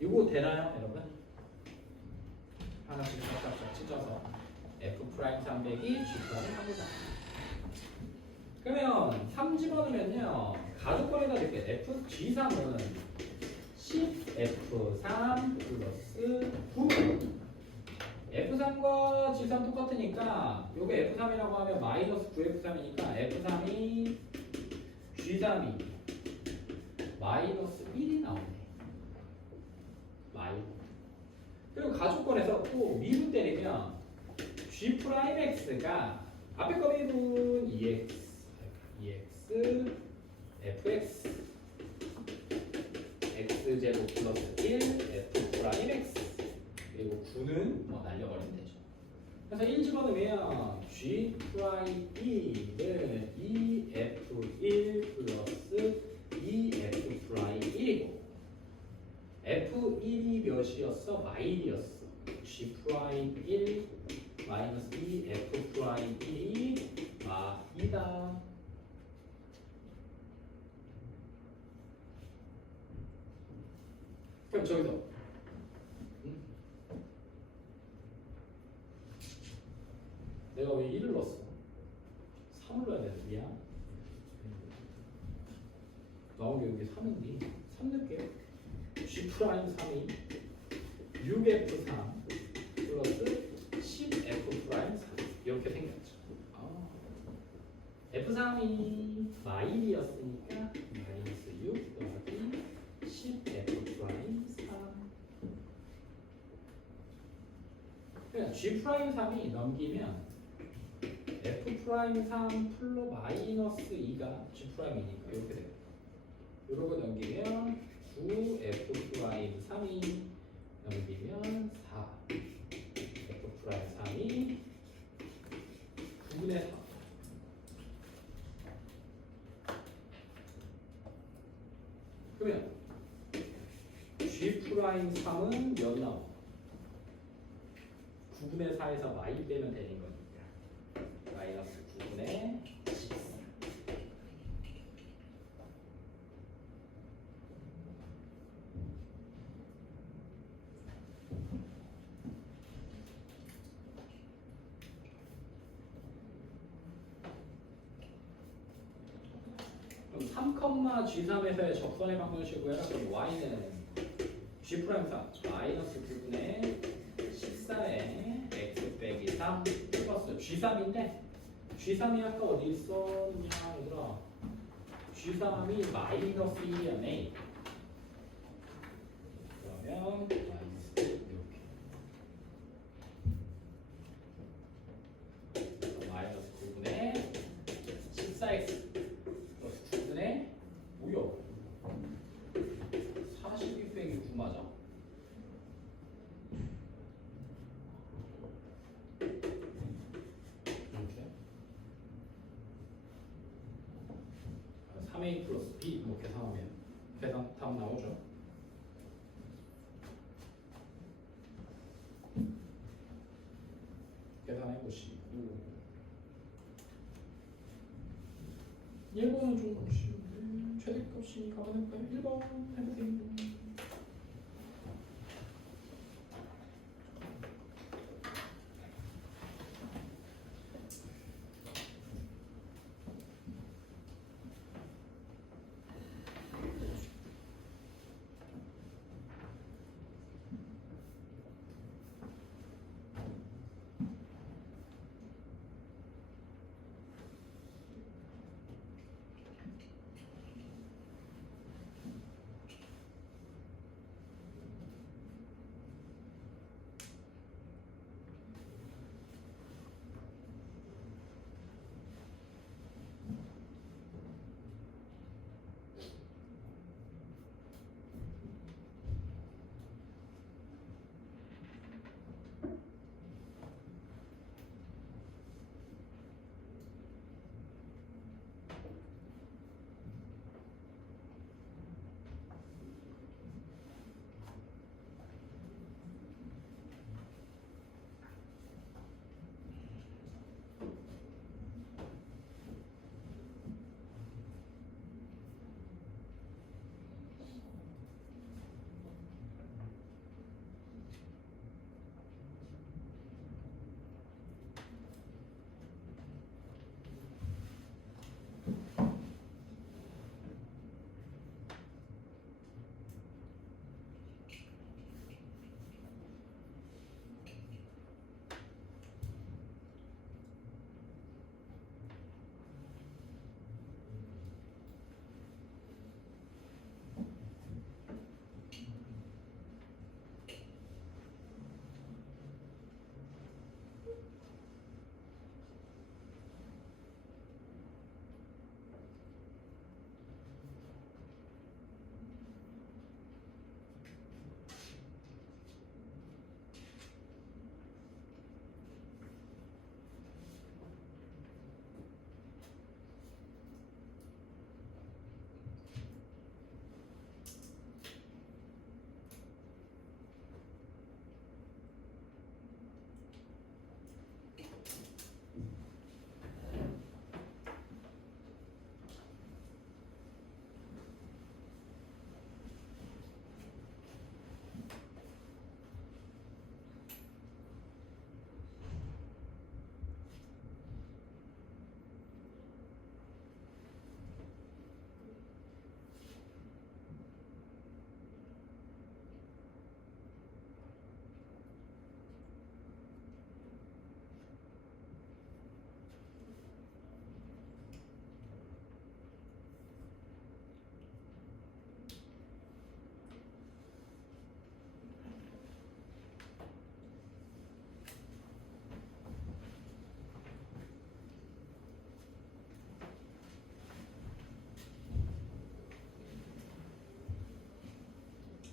이거 되나요 여러분? 하나씩 쫙쫙쫙 찢어서 F'3 빼기 G'3이다. 그러면 3 집어넣으면요 가족권에다 이렇게 G3은 10F3 플러스 9 F3과 G3 똑같으니까 요게 F3이라고 하면 마이너스 9F3이니까 F3이 G3이 마이너스 1이 나오네. 그리고 가족권에서 또 미분 때리면 G'X가 앞에 거 미분 EX fx x제곱 플러스 1 f'x 그리고 9는 뭐 날려버리면 되죠. 그래서 1 집어넣으면 G'E는 2f1 플러스 2f'1이고 f1이 몇이었어? 마일이었어. G'1 마이너스 2f'1이 마이다. 그럼 저기서 내가 왜 1을 넣었어? 3을 넣어야 되는데 미안. 나온 게 여기 3인데 3 넣을게. G'3이 6F3 플러스 10F'3 이렇게 생겼죠. F3이 마일이었으니까 마이너스 6 더하기 10F'3 그냥 G'3이 넘기면 F'3 플러 마이너스 2가 G'이니까 이렇게 돼요. 이러고 넘기면 9F'3이 넘기면 4 F'3이 9분의 4 그러면 G'3은 몇 나오? 9분의 4에서 마이 빼면 되는 거니까 마이너스 9분의 14 그럼 3,G3에서의 접선의 방정식을 해라. 그럼 y는 G'3 마이너스 9분의 14에 x 빼기 3 플러스 G3인데 G3이 아까 어디 있었냐 얘들아. G3이 마이너스 1이었네. 그러면 마이너스 이렇게 마이너스 9분의 14x 플러스 9분의 뭐야 42 빼기 9 맞아? 이렇게 3a 플러스 b 뭐 계산하면 답 나오죠. 계산해 보시고 1번은 좀 쉬운데 최대값이니까 한번 해볼까요? 1번 해보세요.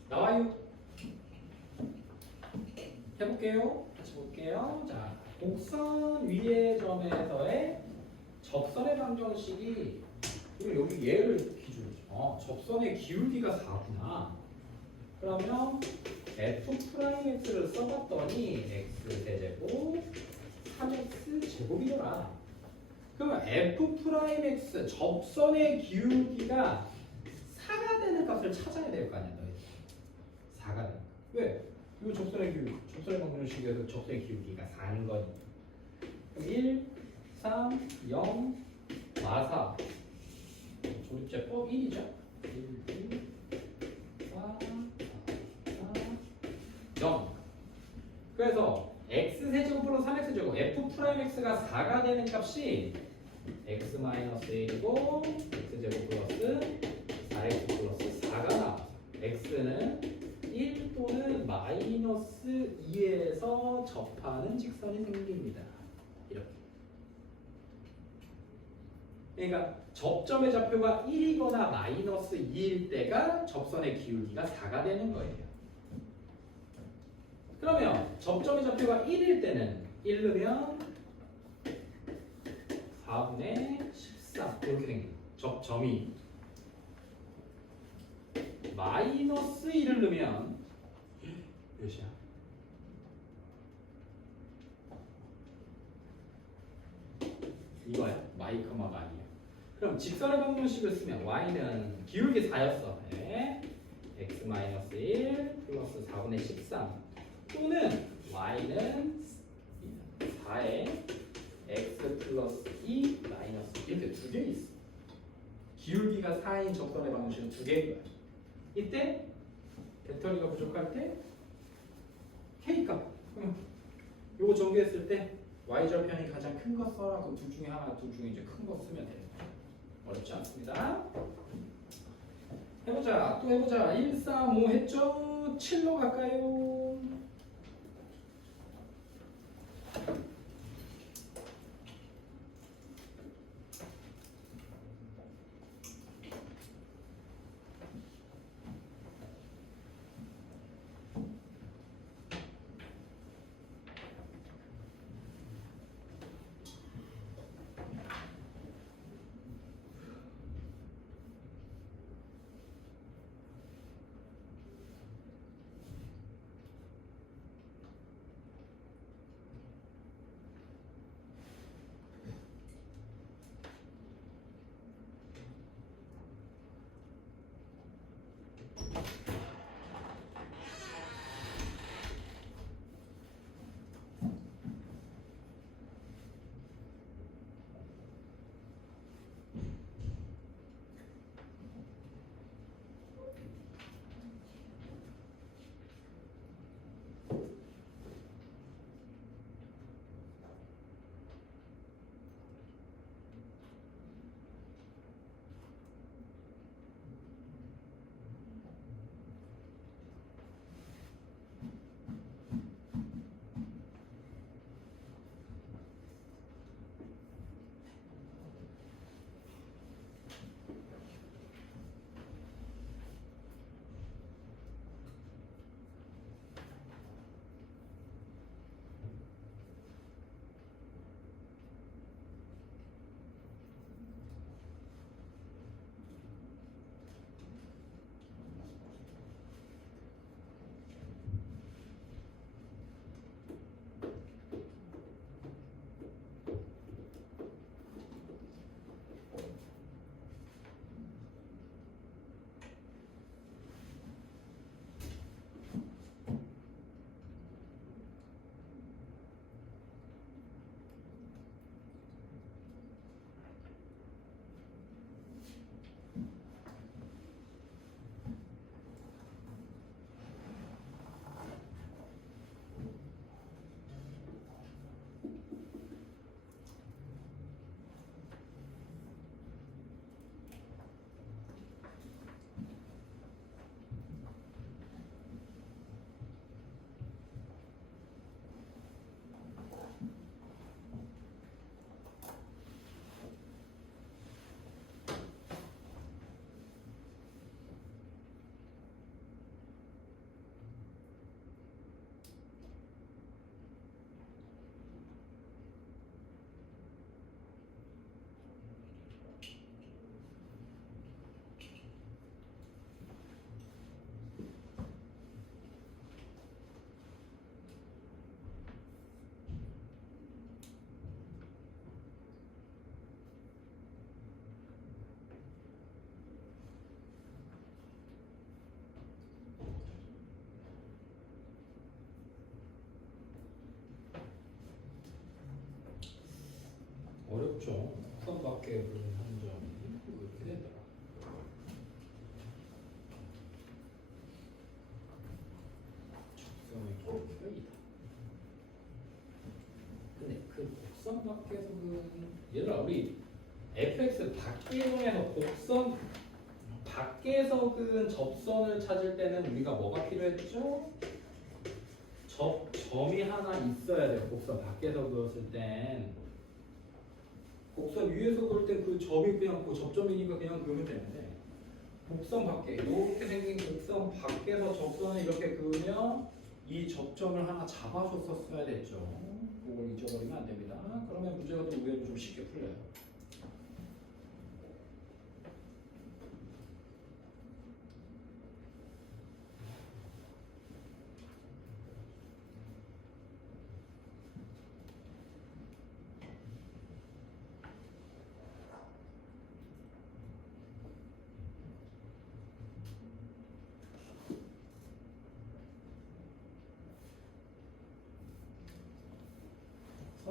나와요. 해볼게요. 같이 볼게요. 자, 곡선 위의 점에서의 접선의 방정식이 그리고 여기 얘를 기준으로 접선의 기울기가 4구나. 그러면 f'x를 써봤더니 x세제곱 3x 제곱이더라. 그러면 f'x 접선의 기울기가 4가 되는 값을 찾아야 될 거 아니야, 너희. 4가 돼. 왜? 이거 접선의 기울기, 접선의 방정식에서 접선의 기울기가 4인 거니. 그럼 1, 3, 0, 마사. 조립제법 1이죠. 1, 2, 4, 0. 그래서 x세제곱 플러스 3x제곱 f'x가 4가 되는 값이 x-1이고 x제곱 플러스 4x 플러스 4가 나와. x는 1 또는 마이너스 2에서 접하는 직선이 생깁니다. 이렇게. 그러니까 접점의 좌표가 1이거나 마이너스 2일 때가 접선의 기울기가 4가 되는 거예요. 그러면 접점의 좌표가 1일 때는 1 넣으면 4분의 14 이렇게 생겨요. 접점이 마이너스 1을 넣으면 몇이야? 이거야. 마이크마가 아니야. 그럼 직선의 방정식을 쓰면 y는 기울기 4였어. 네. x-1 플러스 4분의 13 또는 y는 4에 x 플러스 2 마이너스 이렇게 두 개 있어. 기울기가 4인 적선의 방정식은 두 개인 거야. 이때 배터리가 부족할 때 K값 요거 정비했을 때 Y절편이 가장 큰 거 써라. 그 둘 중에 하나, 둘 중에 이제 큰 거 쓰면 되는 거야. 어렵지 않습니다. 해보자. 또 해보자. 1, 3, 5 했죠? 7로 갈까요? 어렵죠. 선밖에 부른 한 점이 이렇게 되더라. 적성의 기울기가 2다. 근데 그 곡선 밖에서 얘들아 우리 fx 밖에서 곡선 밖에서 그 접선을 찾을 때는 우리가 뭐가 필요했죠? 점이 하나 있어야 돼요. 곡선 밖에서 그었을 땐 곡선 위에서 그을 땐 그 점이 그냥 그 접점이니까 그냥 그으면 되는데 곡선 밖에 이렇게 생긴 곡선 밖에서 접선을 이렇게 그으면 이 접점을 하나 잡아줬었어야 됐죠. 그걸 잊어버리면 안 됩니다. 그러면 문제가 또 의외로 좀 쉽게 풀려요.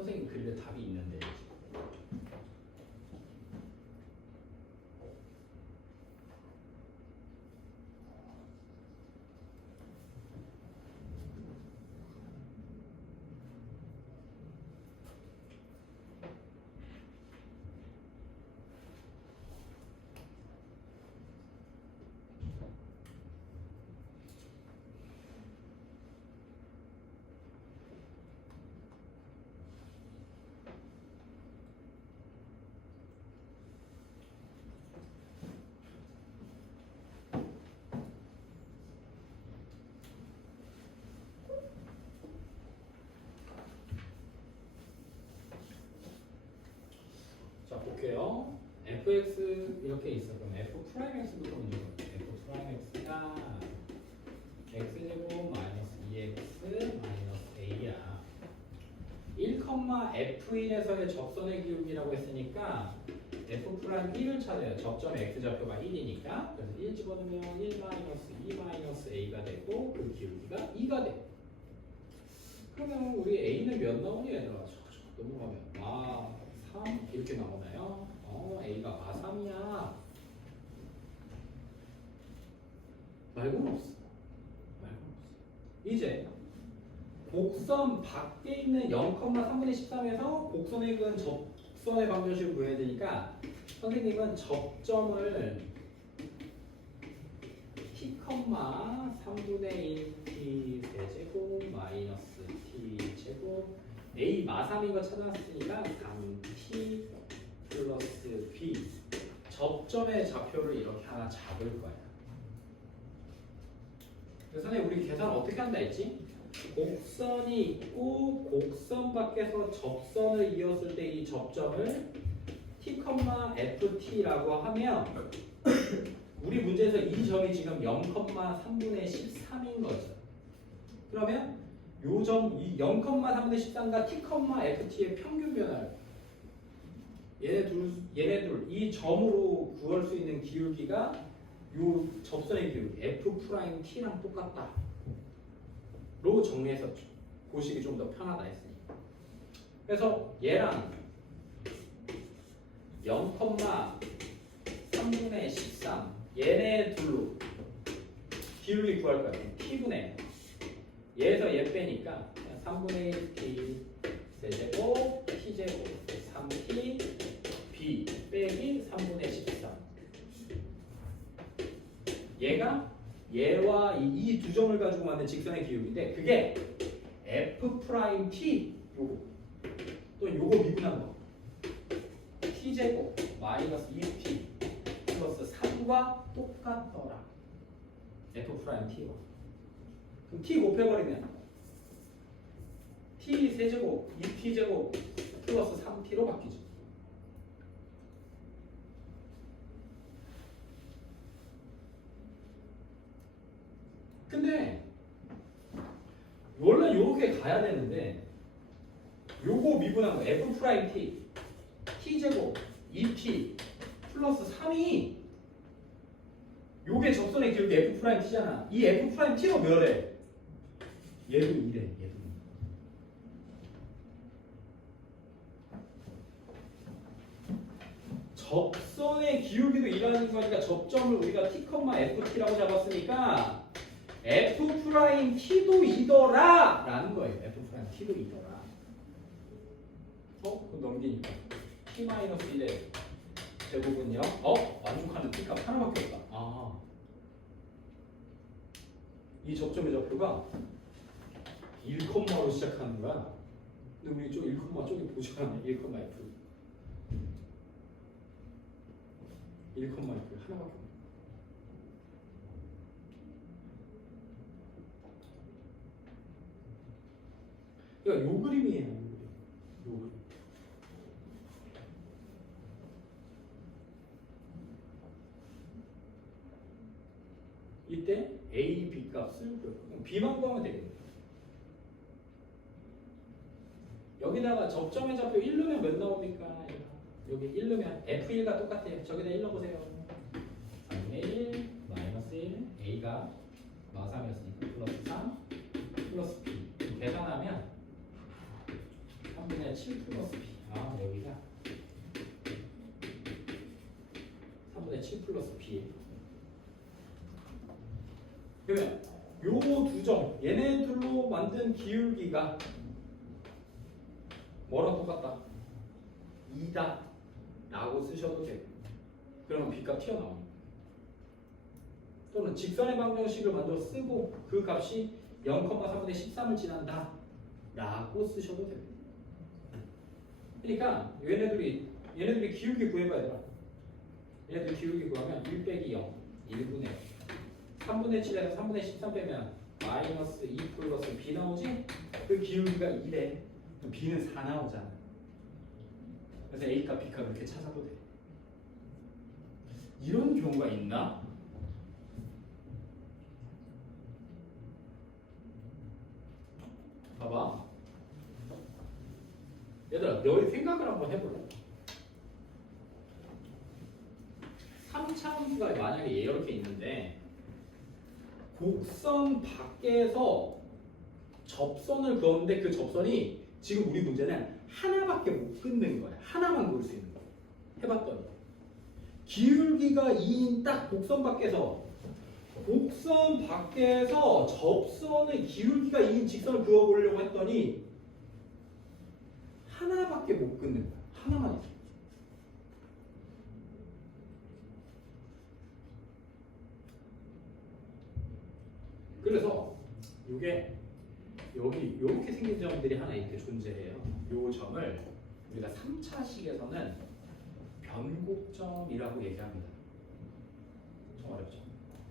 선생님 그림에 답이 있는데. 자, 볼게요. fx 이렇게 있어. 그럼 f 프라임 x부터 먼저 볼게요. f 프라임 x가 x제곱 마이너스 2x 마이너스 a야. 1,f1에서의 접선의 기울기라고 했으니까 f 프라임 1을 찾아요. 접점 x 좌표가 1이니까. 그래서 1 집어넣으면 1 마이너스 2 마이너스 a가 되고 그 기울기가 2가 돼. 그러면 우리 a는 몇 나오니 얘들아? 넘어가면 3 이렇게 나오나요? a가 3이야. 말고는 없어. 이제 곡선 밖에 있는 0,3분의 13에서 곡선의 근 접선의 방정식을 구해야 되니까 선생님은 접점을 t, 3분의 1t 세제곱 마이너스 t 제곱 a 마3인 거 찾아놨으니까 3t 플러스 b 접점의 좌표를 이렇게 하나 잡을 거야. 그래서 선생님 우리 계산 어떻게 한다 했지? 곡선이 있고 곡선 밖에서 접선을 이었을 때 이 접점을 t, ft라고 하면 우리 문제에서 이 점이 지금 0,3분의 13인 거죠. 그러면 요 점, 이 0,3분의 13과 t, ft의 평균 변화를 얘네 둘 이 점으로 구할 수 있는 기울기가 요 접선의 기울기 f 프라임 t랑 똑같다. 로 정리했었죠. 보시기 좀 더 편하다 했으니까. 그래서 얘랑 0,3분의 13 얘네 둘로 기울기 구할 거야. t분의 얘에서 얘 빼니까 3분의 1 t 세제곱 t제곱 3t b 빼기 3분의 13 얘가 얘와 이 두 점을 가지고 만든 직선의 기울기인데 그게 f 프라임 t 요거 또 요거 미분한 거 t 제곱 마이너스 2t 플러스 3과 똑같더라. f 프라임 t와 그럼 t 곱해버리면 t 세제곱 2t 제곱 플러스 3t로 바뀌죠. 근데 원래 요렇게 가야 되는데 요거 미분한 거 f 프라임 t t 제곱 2t 플러스 3이 요게 접선의 기울기 f 프라임 t잖아. 이 f 프라임 t가 몇래? 얘도 2래. 얘도 2. 접선의 기울기도 2라는 거니까 접점을 우리가 t, ft라고 잡았으니까 f 프라임 t도 2더라 라는 거예요. f 프라임 t도 2더라. 그럼 넘기니까 t 마이너스 1의 제곱은요? 완족하는 t값 하나밖에 없다. 이 접점의 좌표가 1콤마로 시작하는 거야. 근데 우리 쪽 1콤마 쪽이 보잖아. 1콤마 f 1콤마 f 하나밖에 없다. 그러니까 요 그림이에요. 요 그림. 이때 A, B 값을 B만 구하면 되겠네요. 여기다가 접점의 좌표 1 넣으면 몇 나옵니까? 여기 1 넣으면 F1과 똑같아요. 저기다 1 넣어보세요. 3분의 1 마이너스 1 A가 마3이었으니까 플러스 3 플러스 B 계산하면 3분의 3분의 7 플러스 b. 아 여기가 3분의 7 플러스 b. 그러면 요 두 점 얘네들로 만든 기울기가 뭐랑 똑같다? 2다 라고 쓰셔도 돼요. 그러면 b값 튀어나옵니다. 또는 직선의 방정식을 먼저 쓰고 그 값이 0,3분의 13을 지난다 라고 쓰셔도 됩니다. 그러니까 얘네들이 기울기 구해봐야 돼. 얘네들 기울기 구하면 1 빼기 0 1분의 3분의 7에서 3분의 13 빼면 마이너스 2 플러스 b 나오지? 그 기울기가 2래. 그럼 b는 4 나오잖아. 그래서 a값 b값 이렇게 찾아도 돼. 이런 경우가 있나? 봐봐. 얘들아, 너희 생각을 한번 해볼래? 3차 함수가 만약에 이렇게 있는데 곡선 밖에서 접선을 그었는데 그 접선이 지금 우리 문제는 하나밖에 못 끊는 거야. 하나만 그을 수 있는 거야. 해봤더니 기울기가 2인 딱 곡선 밖에서 접선의 기울기가 2인 직선을 그어보려고 했더니 하나밖에 못 끊는 거야. 하나만 있어. 그래서 이게 여기 이렇게 생긴 점들이 하나 이렇게 존재해요. 이 점을 우리가 3차식에서는 변곡점이라고 얘기합니다. 좀 어렵죠?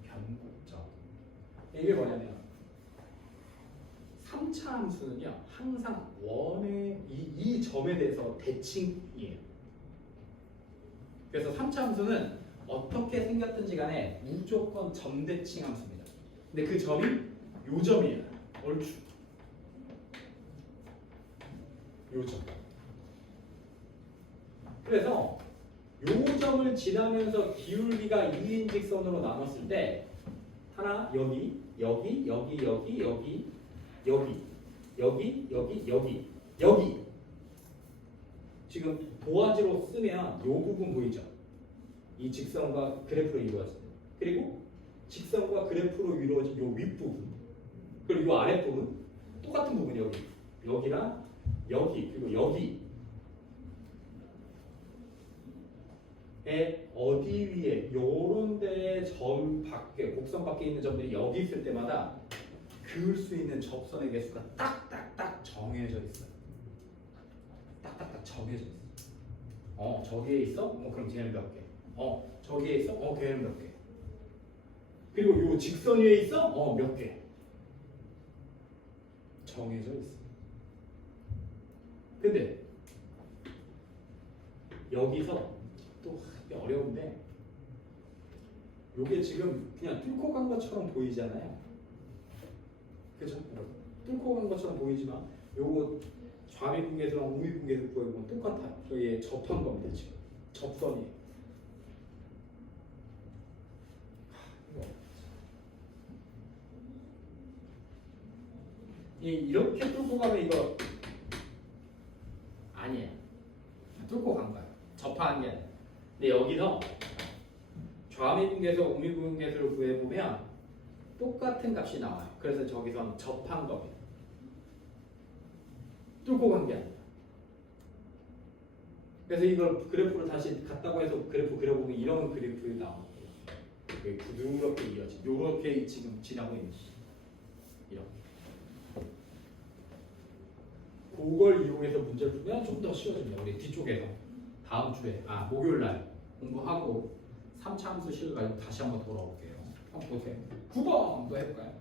변곡점. 이게 뭐냐면 3차 함수는요 항상 원의 이 점에 대해서 대칭이에요. 그래서 3차 함수는 어떻게 생겼든지 간에 무조건 점대칭 함수입니다. 근데 그 점이 요 점이에요. 얼추 요 점. 그래서 요 점을 지나면서 기울기가 2인 직선으로 나눴을 때 하나 여기 지금 도화지로 쓰면 요 부분 보이죠? 이 직선과 그래프로 이루어진 그리고 직선과 그래프로 이루어진 요 윗부분 그리고 요 아랫부분 똑같은 부분 여기랑 여기 그리고 여기에 어디 위에 요런 데에 점 밖에 곡선 밖에 있는 점들이 여기 있을 때마다 그을 수 있는 접선의 개수가 딱딱딱 정해져 있어요. 딱딱딱 정해져 있어. 저기에 있어? 그럼 걔는 몇 개? 저기에 있어? 걔는 몇 개? 그리고 요 직선 위에 있어? 몇 개? 정해져 있어. 근데 여기서 또 어려운데 요게 지금 그냥 뚫고 간 것처럼 보이잖아요. 그죠? 뚫고 간 것처럼 보이지만 요거 좌미분계수랑 우미분계수 구해보면 똑같아요. 저기에 접한 겁니다. 지금 접선이에요. 이렇게 뚫고 가면 이거 아니에요. 뚫고 간 거야. 접한 게 아니라. 근데 여기서 좌미분계수, 우미분계수를 구해보면 똑같은 값이 나와요. 그래서 저기선 접한 겁니다. 뚫고 간 게 아니라. 그래서 이걸 그래프를 다시 갔다고 해서 그래프 그려보면 이런 그래프가 나옵니다. 부드럽게 이어진 요렇게 지금 지나고 있는 이렇게. 그걸 이용해서 문제를 풀면 좀 더 쉬워집니다. 우리 뒤쪽에서 다음 주에 목요일 날 공부하고 3차 함수 실 가지고 다시 한번 돌아올게요. 한번 보세요. 9번 또 해볼까요?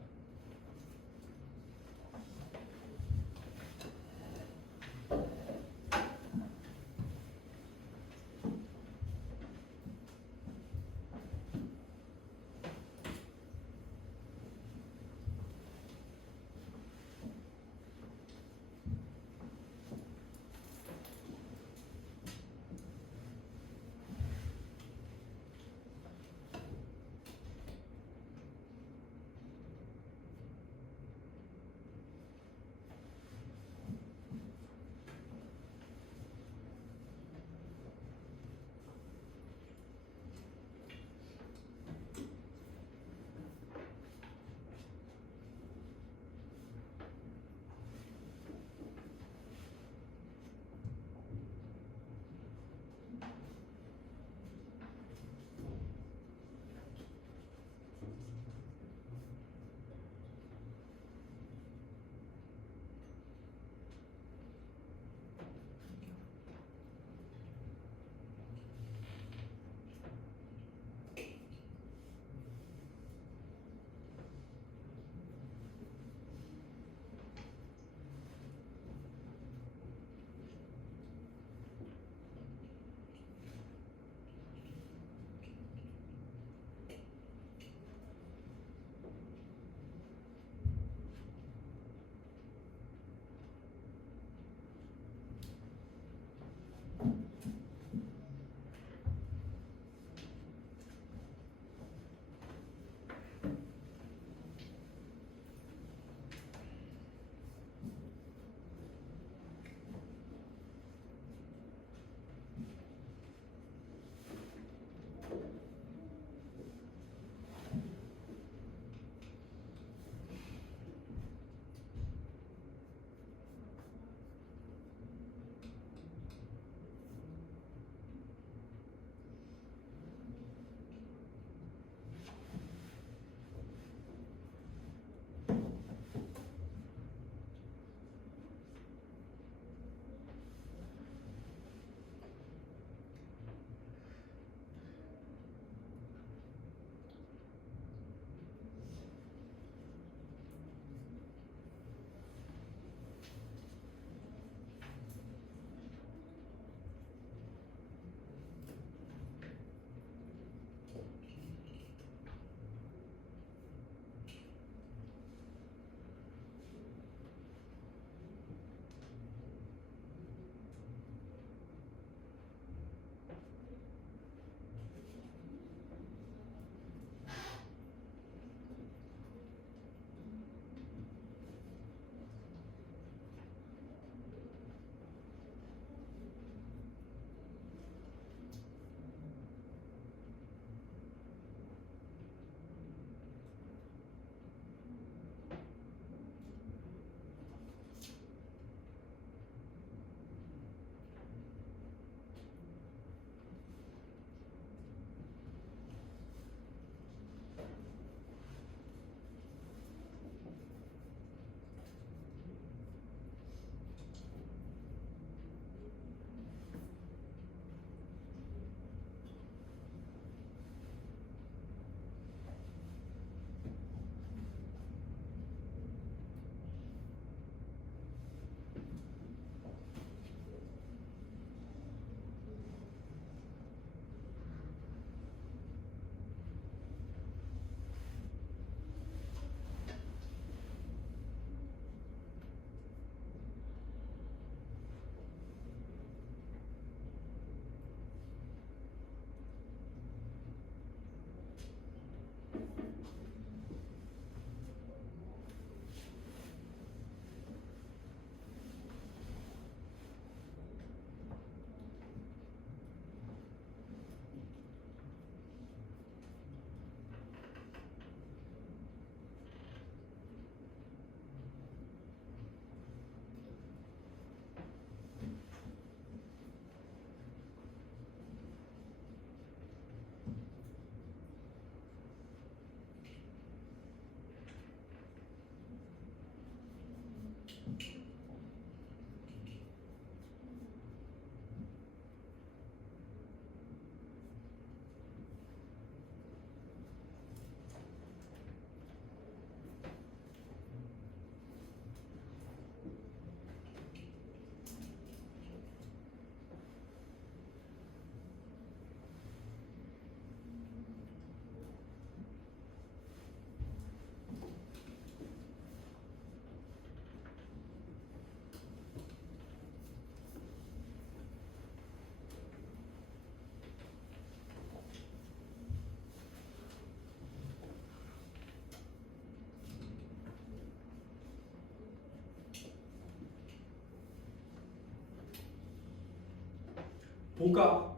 보가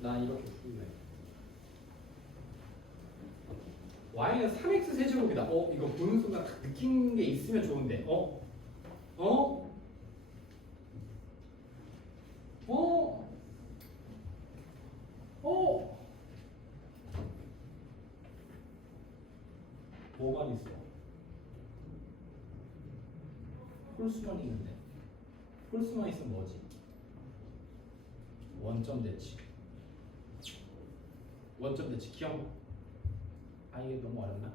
난 이렇게 풀래. y는 3x 세제곱이다. 이거 보는 순간 딱 느낀 게 있으면 좋은데. 어? 뭐만 있어? 홀수만 있는데. 홀수만 있으면 뭐지? 원점 대치. 원점 대치 기억나? 이게 너무 어렵나?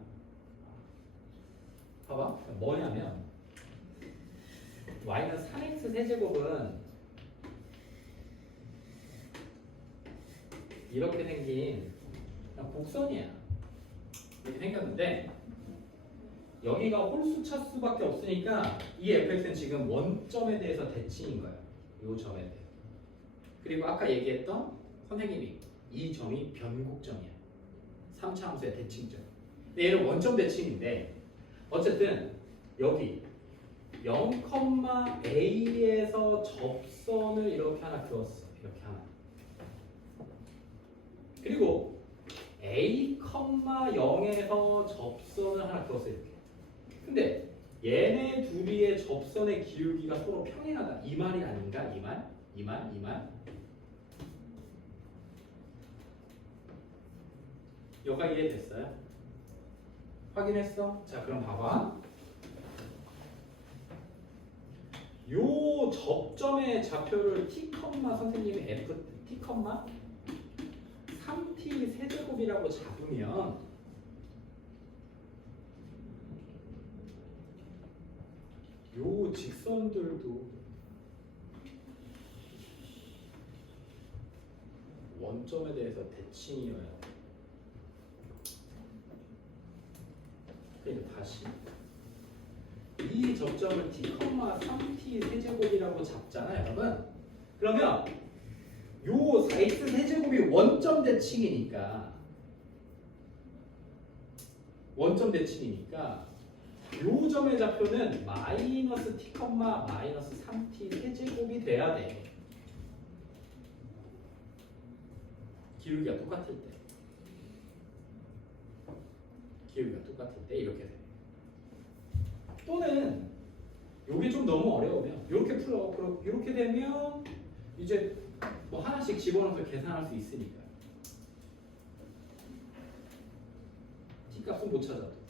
봐봐. 뭐냐면 y는 3x 세제곱은 이렇게 생긴 그냥 곡선이야. 이렇게 생겼는데 여기가 홀수차 수밖에 없으니까 이 fx는 지금 원점에 대해서 대칭인 거예요. 이 점에 대해. 그리고 아까 얘기했던 선생님이 이 점이 변곡점이야. 3차 함수의 대칭점. 근데 얘는 원점 대칭인데 어쨌든 여기 0,a에서 접선을 이렇게 하나 그었어. 이렇게 하나. 그리고 a,0에서 접선을 하나 그었어. 이렇게. 근데 얘네 둘이의 접선의 기울기가 서로 평행하다. 이 말이 아닌가? 이 말? 여기가 이해됐어요? 확인했어? 자, 그럼 봐봐. 요 접점의 좌표를 t, 선생님이 f t, 3t 세제곱이라고 잡으면 요 직선들도 원점에 대해서 대칭이어야 돼. 그러니까 다시 이 접점을 t, 3t 세제곱이라고 잡잖아요, 여러분. 그러면 요 x 세제곱이 원점 대칭이니까 요 점의 좌표는 마이너스 t, 마이너스 3t 세제곱이 돼야 돼. 기울기가 똑같을 때 이렇게 돼. 또는 요게 좀 너무 어려우면 이렇게 풀어. 그럼 이렇게 되면 이제 뭐 하나씩 집어넣어서 계산할 수 있으니까. t 값은 못 찾아도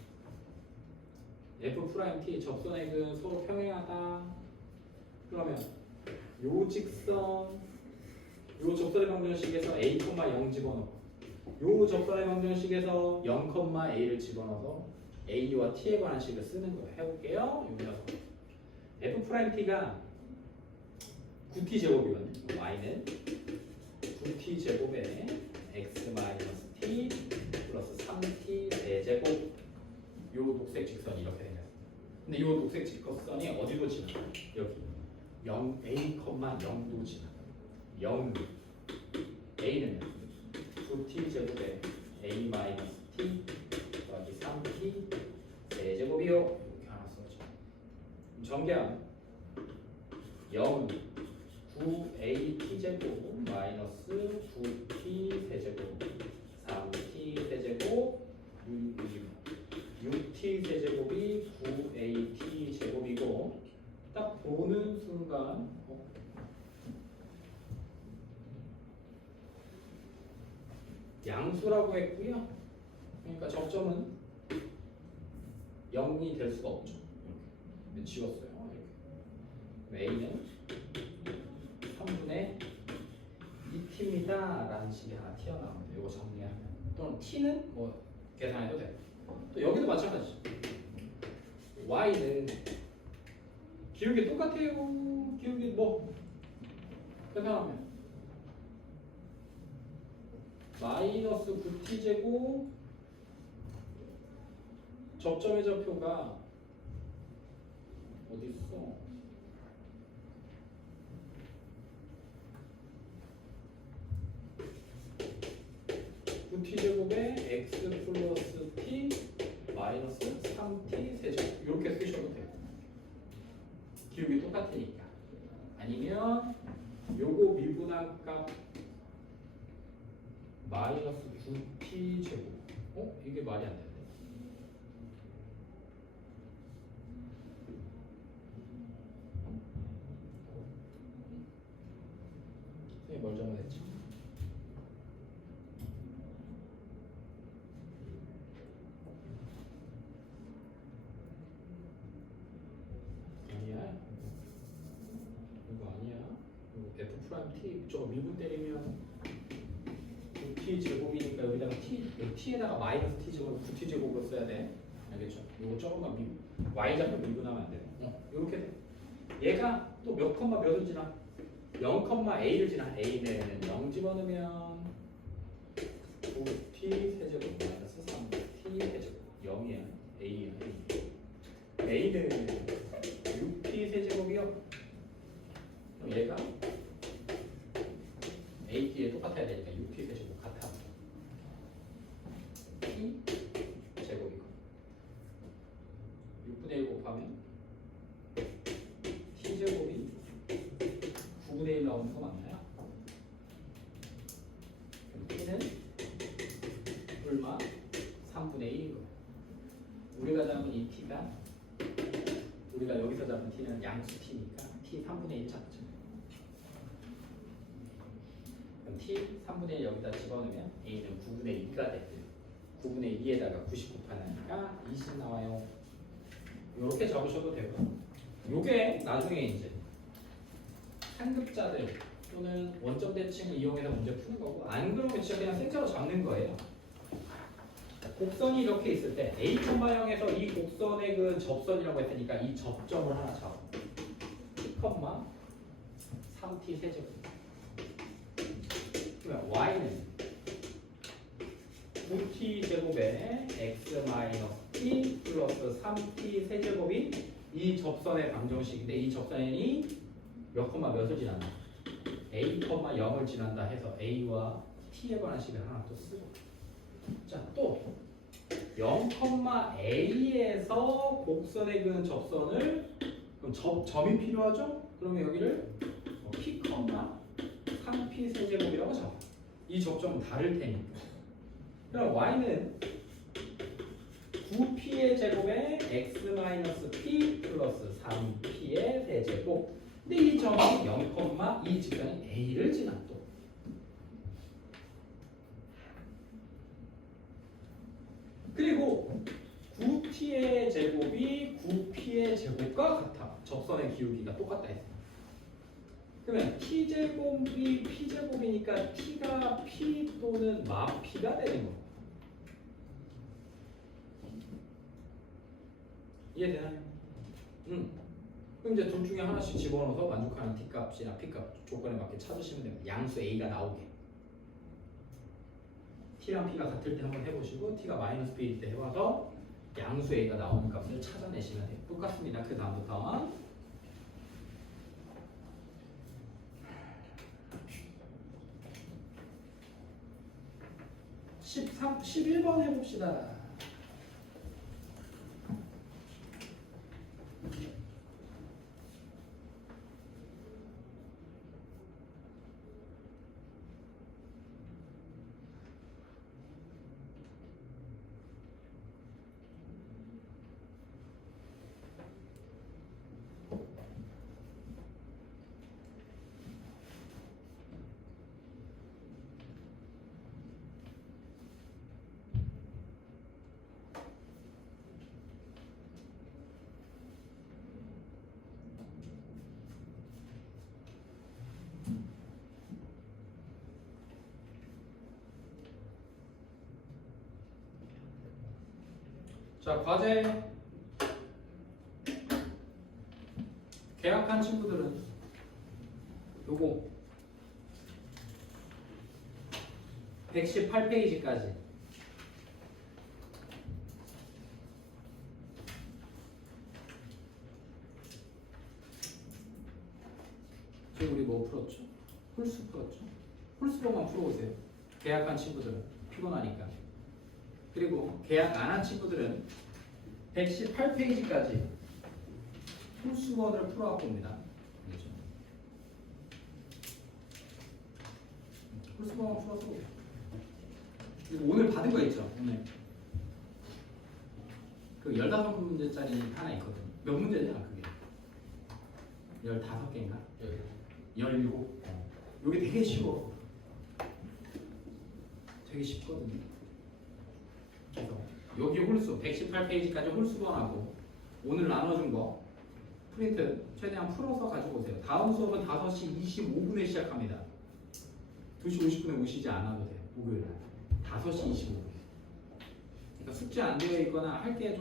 f'(t) 접선액은 서로 평행하다. 그러면 요 직선, 요 접선의 방정식에서 a, 0 집어넣고 요 접선의 방정식에서 0,a를 집어넣어서 a와 t에 관한 식을 쓰는 거예요. 해볼게요. 여기서 f't가 9t 제곱이거든요. y는 9t 제곱에 x-t 플러스 3t 제곱. 요 녹색 직선이 이렇게 생겼어요. 근데 요 녹색 직선이 어디로 지나가요? 여기 0a,0도 지나가요. 0 a는 9t 제곱에 a-t 더하기 3t 세제곱이요. 이렇게 하나 써줘. 정리하면 0 9a t 제곱 마이너스 9t 세제곱 3t 세제곱 6t 세제곱이 9at 제곱이고 딱 보는 순간 양수라고 했고요. 그러니까 접점은 0이 될 수가 없죠. 이렇게 지웠어요. 이렇게. a는 3분의 2t입니다 라는 식이 하나 튀어나옵니다. 이거 정리하면. 또는 t는 뭐 계산해도 돼요. 또 여기도 마찬가지죠. y는 기울기 똑같아요. 기울기 뭐 계산하면 마이너스 9t 제곱 접점의 좌표가 어디 있어? t 제곱에 x 플러스 t 마이너스 3t 세제곱 이렇게 쓰셔도 돼요. 기울기 똑같으니까. 아니면 요거 미분한 값 마이너스 9t 제곱. 이게 말이 안 되네. 선생님 뭘 잘못했지? 아니야. 이거 아니야. 이거 f 프라임 t 저거 미분 때리면 9t 제곱이니까 여기다가 t에다가 마이너스 t 제곱 9t 제곱으로 써야 돼. 알겠죠? 이거 조금만 y 좌표 미분하면 안 돼. 이렇게 돼. 얘가 또 몇 컴마 몇을 지나? 0,a를 지나. a는 0 집어넣으면 9t 세제곱 마이너스 3t 세제곱 0이야. a야. a는 6t 세제곱이요. 그럼 얘가 a, t에 똑같아야 되니까 6t 세제곱 같아. t 제곱이고 6분의 1 곱하면 t 제곱이 9분의 1 나오는 거 맞나요? 그럼 t는 얼마? 3분의 1이고 우리가 잡은 이 t가 우리가 여기서 잡은 t는 양수 t니까 t 3분의 1 잡죠. 그럼 t 3분의 1 여기다 집어넣으면 a는 9분의 2가 돼. 9분의 2에다가 90 곱하니까 20 나와요. 이렇게 잡으셔도 되고 요게 나중에 이제 상급자들 또는 원점 대칭을 이용해서 문제 푸는 거고 안 그러면 진짜 그냥 생자로 잡는 거예요. 곡선이 이렇게 있을 때 A, 0에서 이 곡선의 그 접선이라고 했으니까 이 접점을 하나 잡아. T, 3t 세제곱. 그러면 y는 9t 제곱에 x 마이너스 t 플러스 3t 세제곱이 이 접선의 방정식인데 이 접선이 몇 콤마 몇을 지난다? a, 0을 지난다 해서 a와 t에 관한 식을 하나 또 쓰고 자, 또 0,a에서 곡선의 그 접선을 그럼 점이 필요하죠? 그러면 여기를 p, 3p 세제곱이라고 잡아. 이 접점은 다를 테니까. 그럼 y는 9p의 제곱에 x-p 플러스 3p의 세제곱. 근데 이 점이 0,이 직선이 a를 지나 또. 그리고 9t의 제곱이 9p의 제곱과 같아. 접선의 기울기가 똑같다 했어. 그러면 t제곱이 p제곱이니까 t가 p 또는 마p가 되는 거고. 이해되나요? 그럼 이제 둘 중에 하나씩 집어넣어서 만족하는 t값이나 p값 조건에 맞게 찾으시면 됩니다. 양수 a가 나오게. t랑 p가 같을 때 한번 해보시고 t가 마이너스 b일 때 해봐서 양수 a가 나오는 값을 찾아내시면 돼요. 똑같습니다. 그 다음부터 11번 해봅시다. 자, 과제 계약한 친구들은 요거 118페이지까지 지금 우리 뭐 풀었죠? 홀수 풀었죠? 홀수로만 풀어오세요. 계약한 친구들은 피곤하니까. 그리고 계약 안 한 친구들은 118페이지까지 홀수원을 풀어갈 겁니다. 그렇죠? 홀수번호 풀어서 그리고 오늘 받은 거 있죠? 오늘 그 15문제짜리 하나 있거든. 몇 문제냐 그게? 15개인가? 17. 요게 되게 쉬워. 되게 쉽거든요. 그래서 여기 홀수 118페이지까지 홀수번하고 오늘 나눠준 거 프린트 최대한 풀어서 가지고 오세요. 다음 수업은 5시 25분에 시작합니다. 2시 50분에 오시지 않아도 돼요. 목요일 날 5시 25분. 그러니까 숙제 안 되어 있거나 할 게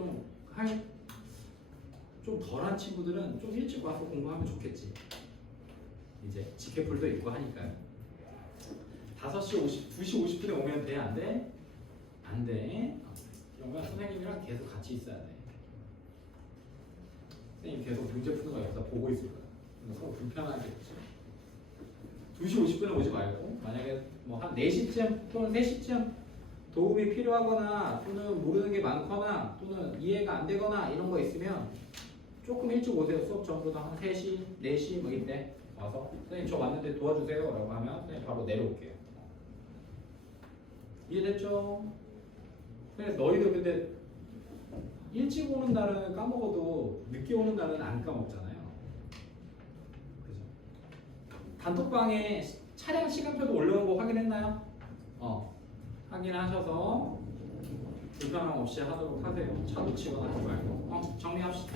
좀 덜한 친구들은 좀 일찍 와서 공부하면 좋겠지. 이제 지켜풀도 있고 하니까요. 2시 50분에 오면 돼? 안 돼? 안 돼. 그러면 선생님이랑 계속 같이 있어야 돼. 선생님 계속 문제 푸는 거 옆에서 보고 있을 거야. 서로 불편하겠지. 2시 50분에 오지 말고 만약에 뭐 한 4시쯤 또는 3시쯤 도움이 필요하거나 또는 모르는 게 많거나 또는 이해가 안 되거나 이런 거 있으면 조금 일찍 오세요. 수업 전보다 한 3시, 4시 뭐 이때 와서 선생님 저 왔는데 도와주세요 라고 하면 선생님 바로 내려올게요. 이해됐죠? 너희들 근데 일찍 오는 날은 까먹어도 늦게 오는 날은 안 까먹잖아요. 그죠? 단톡방에 차량 시간표도 올려놓은 거 확인했나요? 확인하셔서 불편함 없이 하도록 하세요. 차 놓치거나 하지 말고. 정리합시다.